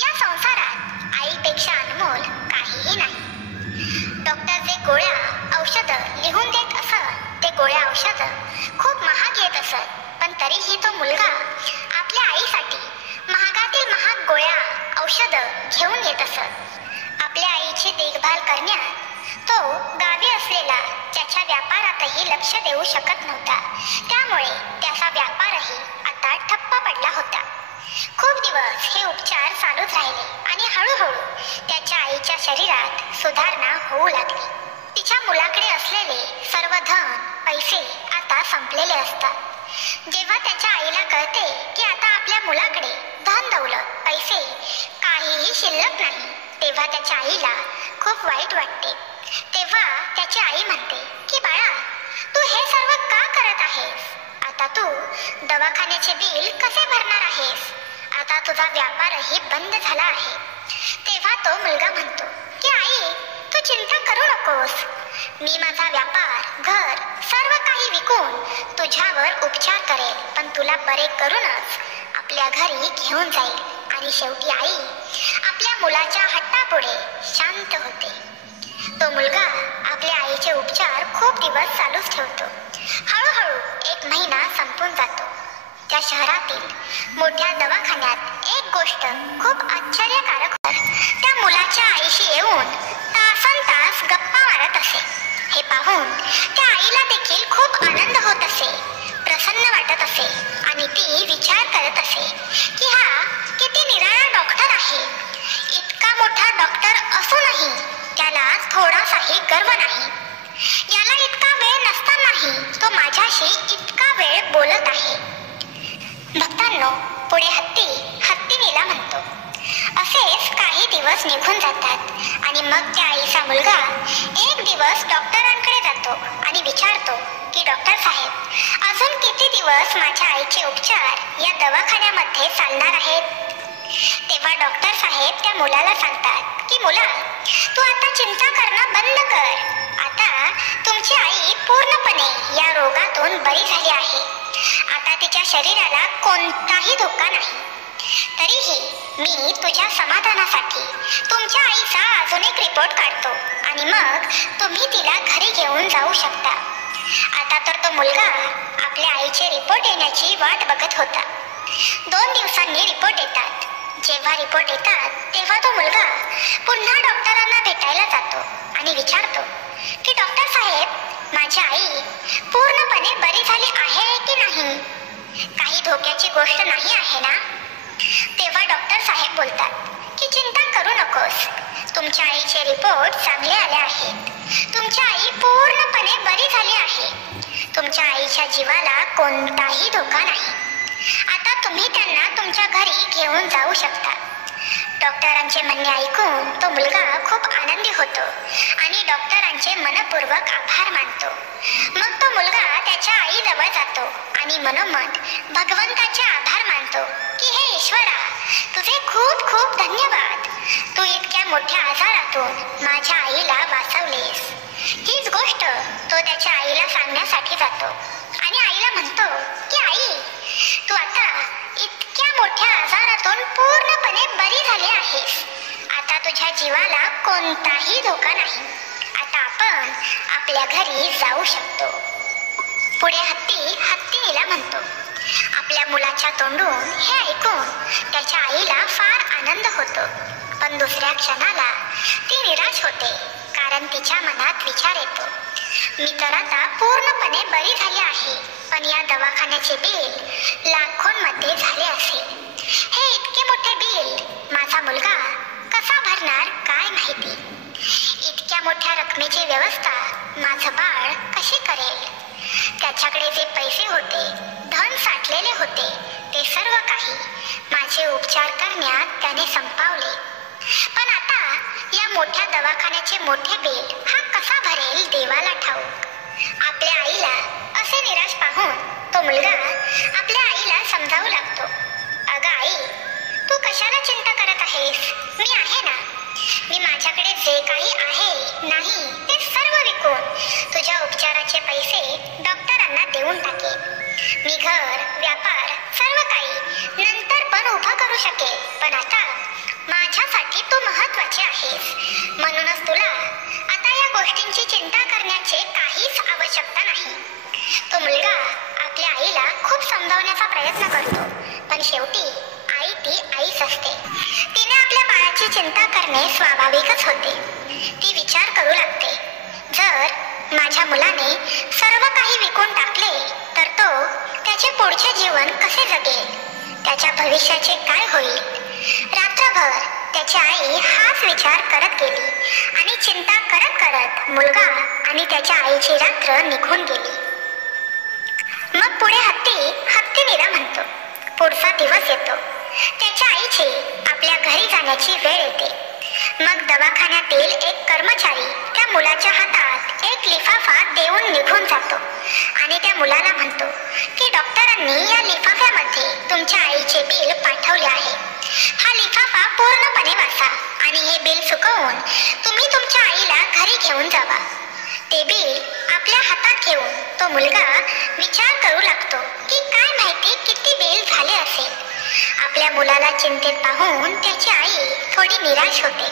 या संसारात आईपेक्षा अनमोल काहीही नाही. डॉक्टर जे गोळ्या औषधं लिहून देत असत ते गोळ्या औषधं खूप महाग येत असत, पण तरीही तो मुलगा आपल्या आईसाठी महागातील महाग गोळ्या औषधं घेऊन येत असत. आपल्या आईची देखभाल करण्यात तो गावी असलेला त्याच्या व्यापारातही लक्ष देऊ शकत नव्हता. त्यामुळे त्याचा व्यापारही आता ठप्प पडला होता. खूप दिवस हे उपचार चालूच राहिले आणि हळूहळू त्याच्या आईच्या शरीरात सुधारणा होऊ लागली. तिच्या मुलाकडे असलेले सर्व धन पैसे आता संपलेले असतात. जेव्हा त्याच्या आईला कळते की आता आपल्या मुलाकडे धन दौलत पैसे काहीही शिल्लक नाही, तेव्हा त्याच्या आईला खूप वाईट वाटते. तेव्हा त्याची आई म्हणते की बाळा, तू हे सर्व का करत आहेस? आता तू दवाखान्याचे बिल कसे भरणार आहेस? आता तुझा व्यापारही बंद झाला आहे. तेव्हा तो मुलगा म्हणतो की आई, तू चिंता करू नकोस. मी माझा व्यापार घर सर्व काही विकून तुझ्यावर उपचार करेल, पण तुला बरे करूनच आपल्या घरी घेऊन जाईल. आणि शेवटी आई आपल्या मुलाच्या हट्टापुढे शांत होते. तो मुलगा आपल्या आईचे उपचार खूप दिवस चालूच ठेवतो. हळूहळू 1 महिना संपून जातो. त्या शहरातील मोठ्या दवाखान्यात एक गोष्ट खूप आश्चर्यकारक होती. त्या मुलाच्या आईशी येऊन तासनतास गप्पा मारत असे. हे पाहून त्या आईला देखील खूप आनंद होत असे, प्रसन्न वाटत असे आणि ती विचार करत असे की हा किती निराळा डॉक्टर आहे. इतका मोठा डॉक्टर असूनही त्याला थोडासाही गर्व नाही. याला इतका वेळ नसतानाही तो माझ्याशी इतका वेळ बोलत आहे. भक्तांनो, पुढे हत्तीनीला म्हणतो, असेच काही दिवस निघून जातात आणि मग त्या आईचा मुलगा एक दिवस डॉक्टरांकडे जातो आणि विचारतो की डॉक्टर साहेब, अजून किती दिवस माझ्या आईचे उपचार या दवाखान्यामध्ये चालणार आहेत? तेव्हा डॉक्टर साहेब त्या मुलाला सांगतात की मुला, तू आता चिंता करणं बंद कर. आता तुमची आई पूर्णपणे या रोगातून बरी झाली आहे. आता तिच्या शरीराला कोणताही धोका नाही. तरीही मी तुझ्या समाधानासाठी तुमच्या आईचा अजून एक रिपोर्ट काढतो आणि मग तुम्ही तिला घरी घेऊन जाऊ शकता. आता तर तो मुलगा आपल्या आईचे रिपोर्ट येण्याची वाट बघत होता. 2 दिवसांनी रिपोर्ट येतात. जेव्हा रिपोर्ट येतात तेव्हा तो मुलगा पुन्हा डॉक्टरांना भेटायला जातो आणि विचारतो की डॉक्टर साहेब, माझी आई पूर्णपणे बरी झाली आहे की नाही? काही धोक्याची गोष्ट नाही आहे ना? तेव्हा डॉक्टर साहेब बोलतात की चिंता करू नकोस, तुमच्या आईचे रिपोर्ट चांगले आले आहेत. तुमची आई पूर्णपणे बरी झाली आहे. तुमच्या आईच्या जीवाला कोणताही धोका नाही. आता तुम्ही त्यांना तुमच्या घरी घेऊन जाऊ शकता. डॉक्टरांचे म्हणणे ऐकून तो मुलगा खूप आनंदी होतो आणि डॉक्टरांचे मनपूर्वक आभार मानतो. मग तो मुलगा त्याच्या आईजवळ जातो आणि मनोमन भगवंताचे आभार मानतो की हे ईश्वरा, तुझे खूप खूप धन्यवाद. तू इतक्या मोठ्या आजारातून माझ्या आईला वाचवलेस. हीच गोष्ट तो त्याच्या आईला सांगण्यासाठी जातो आणि आईला म्हणतो की आई, तू आता इतक्या मोठ्या आजारातून पूर्णपणे बरी झाली आहेस. आता तुझ्या जीवाला कोणताही धोका नाही. आता आपण आपल्या घरी जाऊ शकतो. पुढे हत्तीनीला म्हणतो, आपल्या मुलाच्या तोंडून हे ऐकून त्याच्या आईला फार आनंद होतो, पण दुसऱ्या क्षणाला ती निराश होते, कारण तिच्या मनात विचार येतो, मी तर आता पूर्णपणे बरी झाली आहे, पण या दवाखान्याचे बिल लाखोंमध्ये झाले असेल. हे इतके मोठे बिल माझा मुलगा कसा भरणार काय माहिती. इतक्या मोठ्या रकमेची व्यवस्था माझं बाळ कशी करेल. त्याच्याकडे जे पैसे होते, धन साठलेले होते, ते सर्व काही माझे उपचार करण्यात त्याने संपवले. पण आता या मोठ्या दवाखान्याचे मोठे बिल हा कसा भरेल देवाला ठाऊक. आपल्या आईला असे निराश पाहून तो मुलगा आपल्या आईला समजावू लागतो. अगं आई, तू कशाला चिंता करत आहेस? मी आहे ना. मी माझ्याकडे जे काही आहे नाही ते सर्व विकून तुझ्या उपचाराचे पैसे डॉक्टरांना देऊन टाकेन. मी घर, व्यापार सर्व काही नंतर पण उभं करू शकेन. पण आता माझ्यासाठी तू महत्वाचे आहेस. म्हणूनच तुला आता या गोष्टींची चिंता करण्याची काहीच आवश्यकता नाही. तो मुलगा आपल्या आईला खूप समजावण्याचा प्रयत्न करतो. पण शेवटी आई ती आईच असते. तिने आपल्या बाळाची चिंता करणे स्वाभाविकच होते. ती विचार करू लागते, जर माझ्या मुलाने सर्व काही विकून टाकले तर तो त्याचे पुढचे जीवन कसे जगेल? त्याच्या भविष्याचे काय होईल? रात्रभर त्याची आई हाच विचार करत गेली आणि चिंता करत करत मुलगा आणि त्याच्या आईची रात्र निघून गेली. मग पुढे हत्ती निरा म्हणतो. पुढचा दिवस येतो. त्याच्या आईची आपल्या घरी जाण्याची वेळ येते. मग दवाखान्यातील एक कर्मचारी त्या मुलाच्या हातात एक लिफाफा देऊन निघून जातो आणि त्या मुलाला म्हणतो की डॉक्टरांनी या लिफाफ्यामध्ये तुमच्या आईचे बिल पाठवले आहे. हा लिफाफा पूर्णपणे वाचा आणि हे बिल चुकवून तुम्ही तुमच्या आईला घरी घेऊन जावा. ते बिल आपल्या हातात घेऊन तो मुलगा विचार करू लागतो की काय माहिती किती बिल झाले असेल. आपल्या मुलाला चिंतेत पाहून त्याची आई थोडी निराश होते.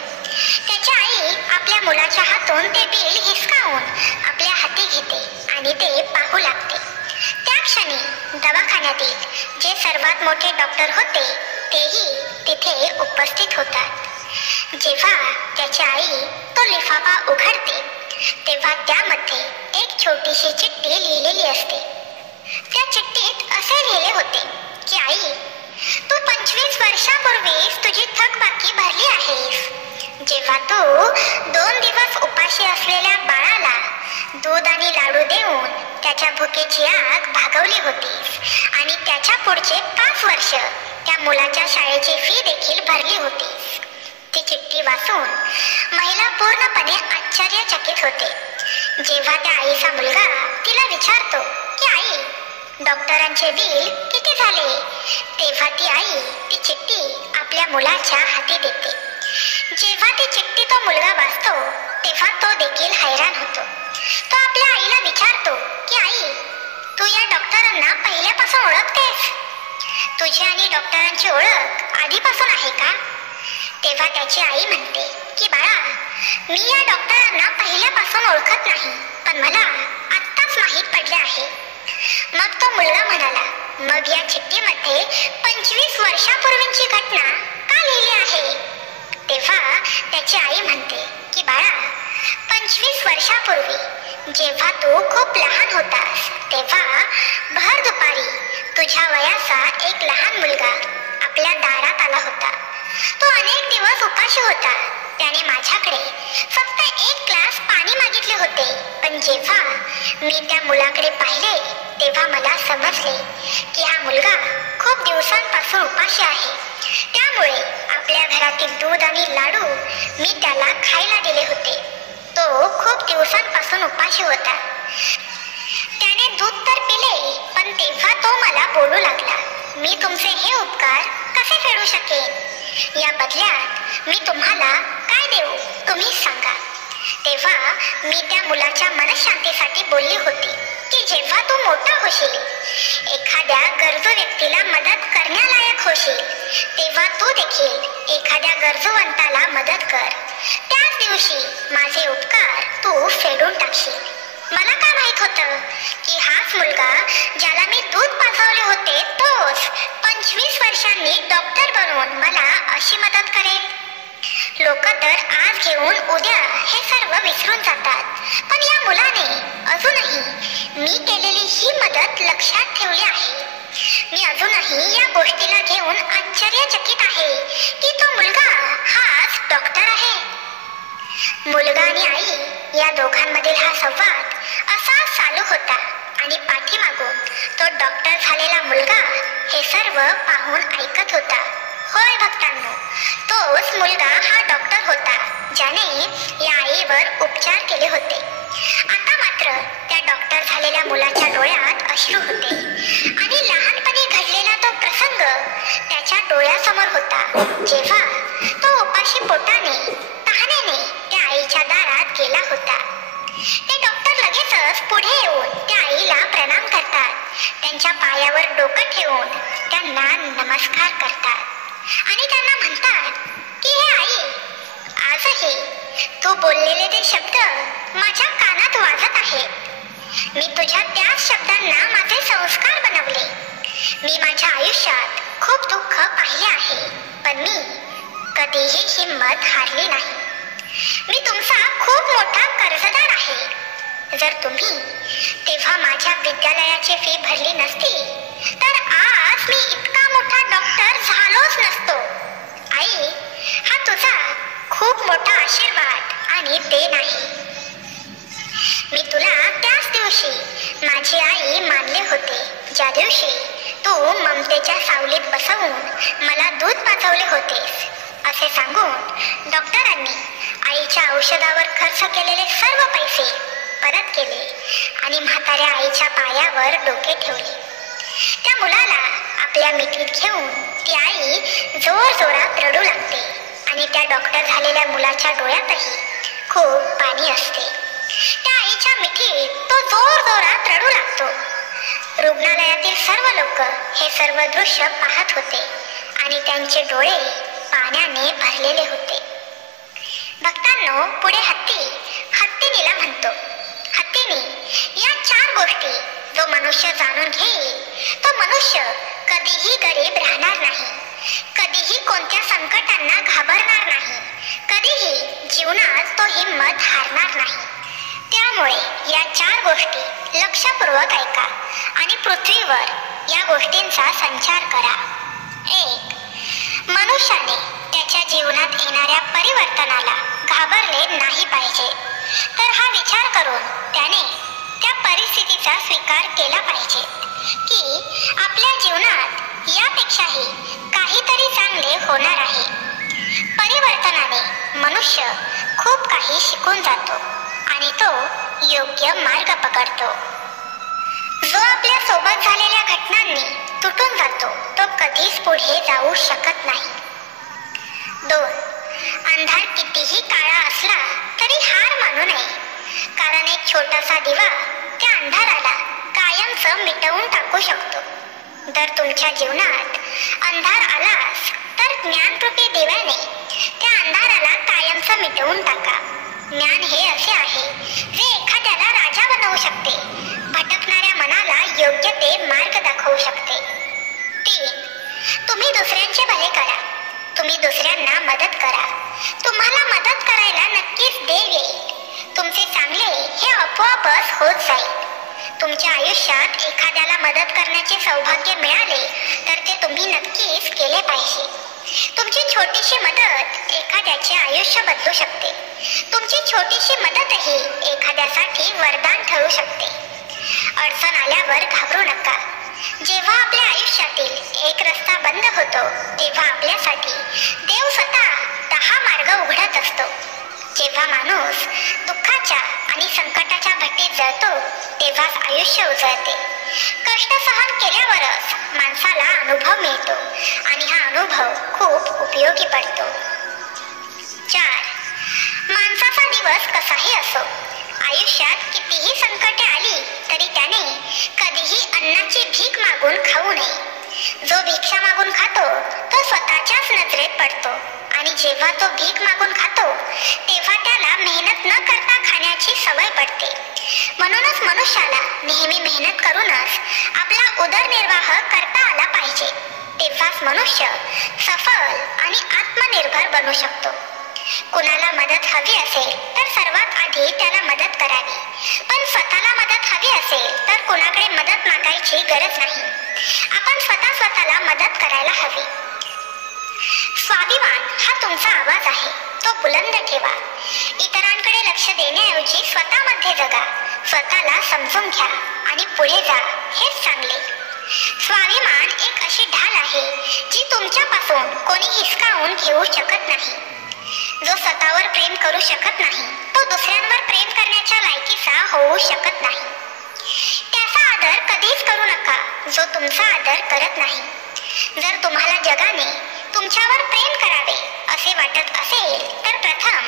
त्याची आई आपल्या मुलाच्या हातून ते बिल हिसकावून आपल्या हाती घेते आणि ते पाहू लागते. त्या क्षणी दवाखान्यातील जे सर्वात मोठे डॉक्टर होते तेही तिथे उपस्थित होतात. जेव्हा त्याची आई तो लिफाफा उघडते तेव्हा त्यामध्ये एक छोटीशी चिठ्ठी लिहिलेली असते. त्या चिठ्ठीत असे लिहिले होते की आई, तू 25 वर्षापूर्वीच तुझी थकबाकी भरली आहेस. जेव्हा तू 2 दिवस उपाशी असलेल्या बाळाला दूध आणि लाडू देऊन त्याच्या भुकेची आग भागवली होतीस आणि त्याच्या पुढचे 5 वर्ष त्या मुलाच्या शाळेची फी देखील भरली होतीस. ती चिठ्ठी वाचून महिला पूर्णपणे आश्चर्यचकित होते. जेव्हा त्या आईचा मुलगा तिला विचारतो की आई, डॉक्टरांचे बिल किती झाले, तेव्हा ती आई ती चिठ्ठी आपल्या मुलाच्या हाती देते. जेव्हा ती चिठ्ठी तो मुलगा वाचतो तेव्हा तो देखील हैराण होतो. तो आपल्या आईला विचारतो की आई, तू या डॉक्टरांना पहिल्यापासून ओळखतेस? तुझी आणि डॉक्टरांची ओळख आधीपासून आहे का? तेव्हा त्याची आई म्हणते की बाळा, मी या डॉक्टरांना पहिल्यापासून ओळखत नाही, पण मला आत्ताच माहीत पडले आहे. मग तो मुलगा म्हणाला, मग या चिठ्ठीमध्ये 25 वर्षापूर्वीची घटना का लिहिली आहे? तेव्हा त्याची आई म्हणते की बाळा, 25 वर्षापूर्वी जेव्हा तू खूप लहान होतास तेव्हा भर दुपारी तुझ्या वयाचा एक लहान मुलगा आपल्या दारात आला होता. तो अनेक दिवस उपाशी होता. त्याने माझ्याकडे फक्त 1 ग्लास पाणी मागितले होते. पण जेव्हा मी त्या मुलाकडे पाहिले तेव्हा मला समजले की हा मुलगा खूप दिवसांपासून उपाशी आहे. त्यामुळे आपल्या घरातील दूध आणि लाडू मी त्याला खायला दिले होते. तो खूप दिवसांपासून उपाशी होता. त्याने दूध तर पिले, पण तेव्हा तो मला बोलू लागला, मी तुमचे हे उपकार कसे फेडू शकेन? या बदल्यात मी तुम्हाला काय देऊ, तुम्हीच सांगा. तेव्हा मी त्या मुलाच्या मनशांतीसाठी बोलली होती की जेव्हा तू मोठा होशील, एखाद्या गरजू व्यक्तीला मदत करण्यालायक होशील, तेव्हा तू देखील एखाद्या गरजूवंताला मदत कर. त्याच दिवशी माझे उपकार तू फेडून टाकशील. मला काय माहित होतं की हाच मुलगा ज्याला मी दूध पाजवले होते तोच 25 वर्षांनी डॉक्टर बनवून मला अशी मदत करेल. लोक तर आज घेऊन उद्या हे सर्व विसरून जातात, पण या मुलाने अजूनही मी केलेली ही मदत लक्षात ठेवली आहे. मी अजूनही या गोष्टीला घेऊन आश्चर्यचकित आहे की तो मुलगा हाच डॉक्टर आहे. मुलगा आणि आई या दोघांमधील हा संवाद असाच चालू होता आणि पाठीमागून तो डॉक्टर झालेला मुलगा हे सर्व पाहून ऐकत होता. होय भक्तांनो, तोच मुलगा हा डॉक्टर होता ज्याने या आईवर उपचार केले होते. आता मात्र त्या डॉक्टर झालेल्या मुलाच्या डोळ्यात अश्रू होते आणि लहानपणी घडलेला तो प्रसंग त्याच्या डोळ्यासमोर होता, जेव्हा तो उपाशी पोटाने तहानेने त्या आईच्या दारात गेला होता. ते डॉक्टर लगेचच पुढे येऊन त्या आईला प्रणाम करतात. त्यांच्या पायावर डोकं ठेवून त्यांना नमस्कार करतात आणि त्यांना म्हणतात की हे आई, आजही तू बोललेले ते शब्द माझ्या कानात वाजत आहेत. मी तुझ्या त्याच शब्दांना माझे संस्कार बनवले. मी माझ्या आयुष्यात खूप दुःख पाहिले आहे, पण मी कधीही हिंमत हारली नाही. मी तुमचा खूप मोठा कर्जदार आहे. जर तुम्ही तेव्हा माझ्या विद्यालयाची फी भरली नसती तर आज मी इतका मोठा डॉक्टर झालोच नसतो. आई, हा तुझा खूप मोठा आशीर्वाद आणि देण आहे. मी तुला त्याच दिवशी माझी आई मानले होते, ज्या दिवशी तू ममतेच्या सावलीत बसवून मला दूध पाजवले होतेस. असे सांगून डॉक्टरांनी आईच्या औषधावर खर्च केलेले सर्व पैसे परत केले आणि म्हाताऱ्या आईच्या पायावर डोके ठेवले. त्या मुलाला आपल्या मिठीत घेऊन ती आई जोर जोरात रडू लागते आणि त्या डॉक्टर झालेल्या मुलाच्या डोळ्यातही खूप पाणी असते. त्या आईच्या मिठीत तो जोर जोरात रडू लागतो. रुग्णालयातील सर्व लोक हे सर्व दृश्य पाहत होते आणि त्यांचे डोळे पाण्याने भरलेले होते. भक्तांनो, पुढे हत्तीनीला म्हणतो, हत्तीनी, या 4 गोष्टी जो मनुष्य जाणून घेईल तो मनुष्य कधीही गरीब राहणार नाही, कधीही कोणत्या संकटांना घाबरणार नाही, कधीही जीवनात तो हिंमत हारणार नाही. त्यामुळे या 4 गोष्टी लक्षपूर्वक ऐका आणि पृथ्वीवर या गोष्टींचा संचार करा. 1. मनुष्याने त्याच्या जीवनात येणाऱ्या परिवर्तनाला घाबरले नाही पाहिजे, तर हा विचार करून त्याने त्या परिस्थितीचा स्वीकार केला पाहिजे की आपल्या जीवनात यापेक्षाही काहीतरी चांगले होणार आहे. परिवर्तनाने मनुष्य खूप काही शिकून जातो आणि तो योग्य मार्ग पकडतो. जो आपल्या सोबत झालेल्या घटनांनी तुटून जातो तो कधीच पुढे जाऊ शकत नाही. 2. अंधार कितीही काळा असला तरी हार मानू नये, कारण एक छोटासा दिवा त्या अंधाराला कायमचं मिटवून टाकू शकतो. जर तुमच्या जीवनात अंधार आलास तर ज्ञानरूपी दिव्याने त्या अंधाराला कायमचं मिटवून टाका. ज्ञान हे असे आहे जे एखाद्याला राजा बनवू शकते, भटकणाऱ्या मनाला योग्य ते मार्ग दाखवू शकते. 3. तुम्ही दुसऱ्यांचे भले करा, तुम्ही दुसऱ्यांना मदत करा. तुम्हाला मदत करायला नक्कीच देव येईल. तुमचे चांगले हे आपोआपच होत जाईल. तुमच्या आयुष्यात एखाद्याला मदत करण्याचे सौभाग्य मिळाले तर ते तुम्ही नक्कीच केले पाहिजे. तुमची छोटीशी मदत एखाद्याचे आयुष्य बदलू शकते. तुमची छोटीशी मदतही एखाद्यासाठी वरदान ठरू शकते. अडचण आल्यावर घाबरू नका. जेव्हा आपल्या आयुष्यातील एक रस्ता बंद होतो तेव्हा आपल्यासाठी देव स्वतः 10 मार्ग उघडत असतो. जेव्हा माणूस दुःखाच्या आणि संकटाच्या भट्टीत जळतो तेव्हाच आयुष्य उजळते. कष्ट सहन केल्यावरच माणसाला अनुभव मिळतो आणि हा अनुभव खूप उपयोगी पडतो. 4. माणसाचा दिवस कसाही असो, आयुष्यात कितीही संकटे आली तरी त्याने कधीही अन्नाची भीक मागून खाऊ नये. जो भिक्षा मागून खातो तो स्वतःच्याच नजरेत पडतो आणि जेव्हा तो भीक मागून खातो तेव्हा त्याला मेहनत न करता खाण्याची सवय पडते. म्हणूनच मनुष्याला नेहमी मेहनत करूनच आपला उदरनिर्वाह करता आला पाहिजे. तेव्हाच मनुष्य सफल आणि आत्मनिर्भर बनू शकतो. कुणाला मदत हवी असेल तर सर्वात आधी त्याला मदत करावी, पण स्वतःला मदत हवी असेल तर कुणाकडे मदत मागायची गरज नाही. आपण स्वतःला मदत करायला हवी. स्वाभिमान हा तुमचा आवाज आहे, तो बुलंद ठेवा. इतरांकडे लक्ष देण्याऐवजी स्वतःमध्ये जगा, स्वतःला समजून घ्या आणि पुढे जा, हेच चांगले. स्वाभिमान एक अशी ढाल आहे जी तुमच्यापासून कोणी हिसकावून घेऊ शकत नाही. जो स्वतःवर प्रेम करू शकत नाही तो दुसऱ्यांवर प्रेम करण्याच्या लायकीचा होऊ शकत नाही. त्याचा आदर कधीच करू नका जो तुमचा आदर करत नाही. जर तुम्हाला जगाने तुमच्यावर प्रेम करावे असे वाटत असेल तर प्रथम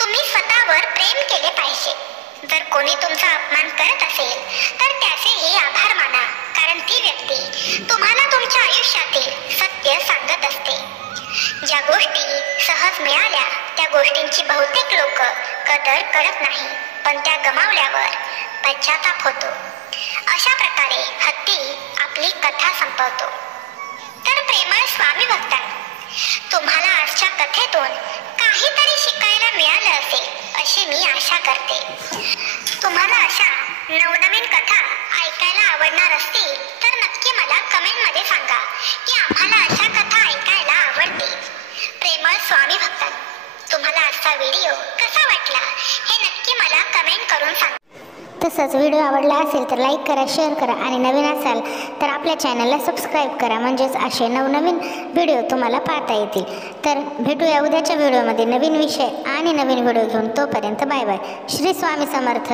तुम्ही स्वतःवर प्रेम केले पाहिजे. जर कोणी तुमचा अपमान करत असेल तर त्याचेही आभार माना, कारण ती व्यक्ती तुम्हाला तुमच्या आयुष्यातील सत्य सांगत असते. ज्या गोष्टी सहज मिळाल्या त्या गोष्टींची बहुतेक लोक कदर करत नाही, पण त्या गमावल्यावर पश्चाताप होतो. अशा प्रकारे हत्ती आपली कथा संपवतो. तर प्रेमळ स्वामी भक्तांनो, तुम्हाला आजच्या कथेतून काहीतरी शिकायला मिळालं असेल अशी मी आशा करते. तुम्हाला अशा नवनवीन कथा ऐकायला आवडणार असतील तर नक्की मला कमेंटमध्ये सांगा की आम्हाला अशा कथा ऐकायला आवडतील. प्रेमळ स्वामी भक्तांनो, तुम्हाला आजचा व्हिडिओ कसा वाटला हे नक्की मला कमेंट करून सांगा. तसंच व्हिडिओ आवडला असेल तर लाईक करा, शेअर करा आणि नवीन असाल तर आपल्या चॅनलला सबस्क्राईब करा, म्हणजेच असे नवनवीन व्हिडिओ तुम्हाला पाहता येतील. तर भेटूया उद्याच्या व्हिडिओमध्ये नवीन विषय आणि नवीन व्हिडिओ घेऊन. तोपर्यंत बाय बाय. श्री स्वामी समर्थ.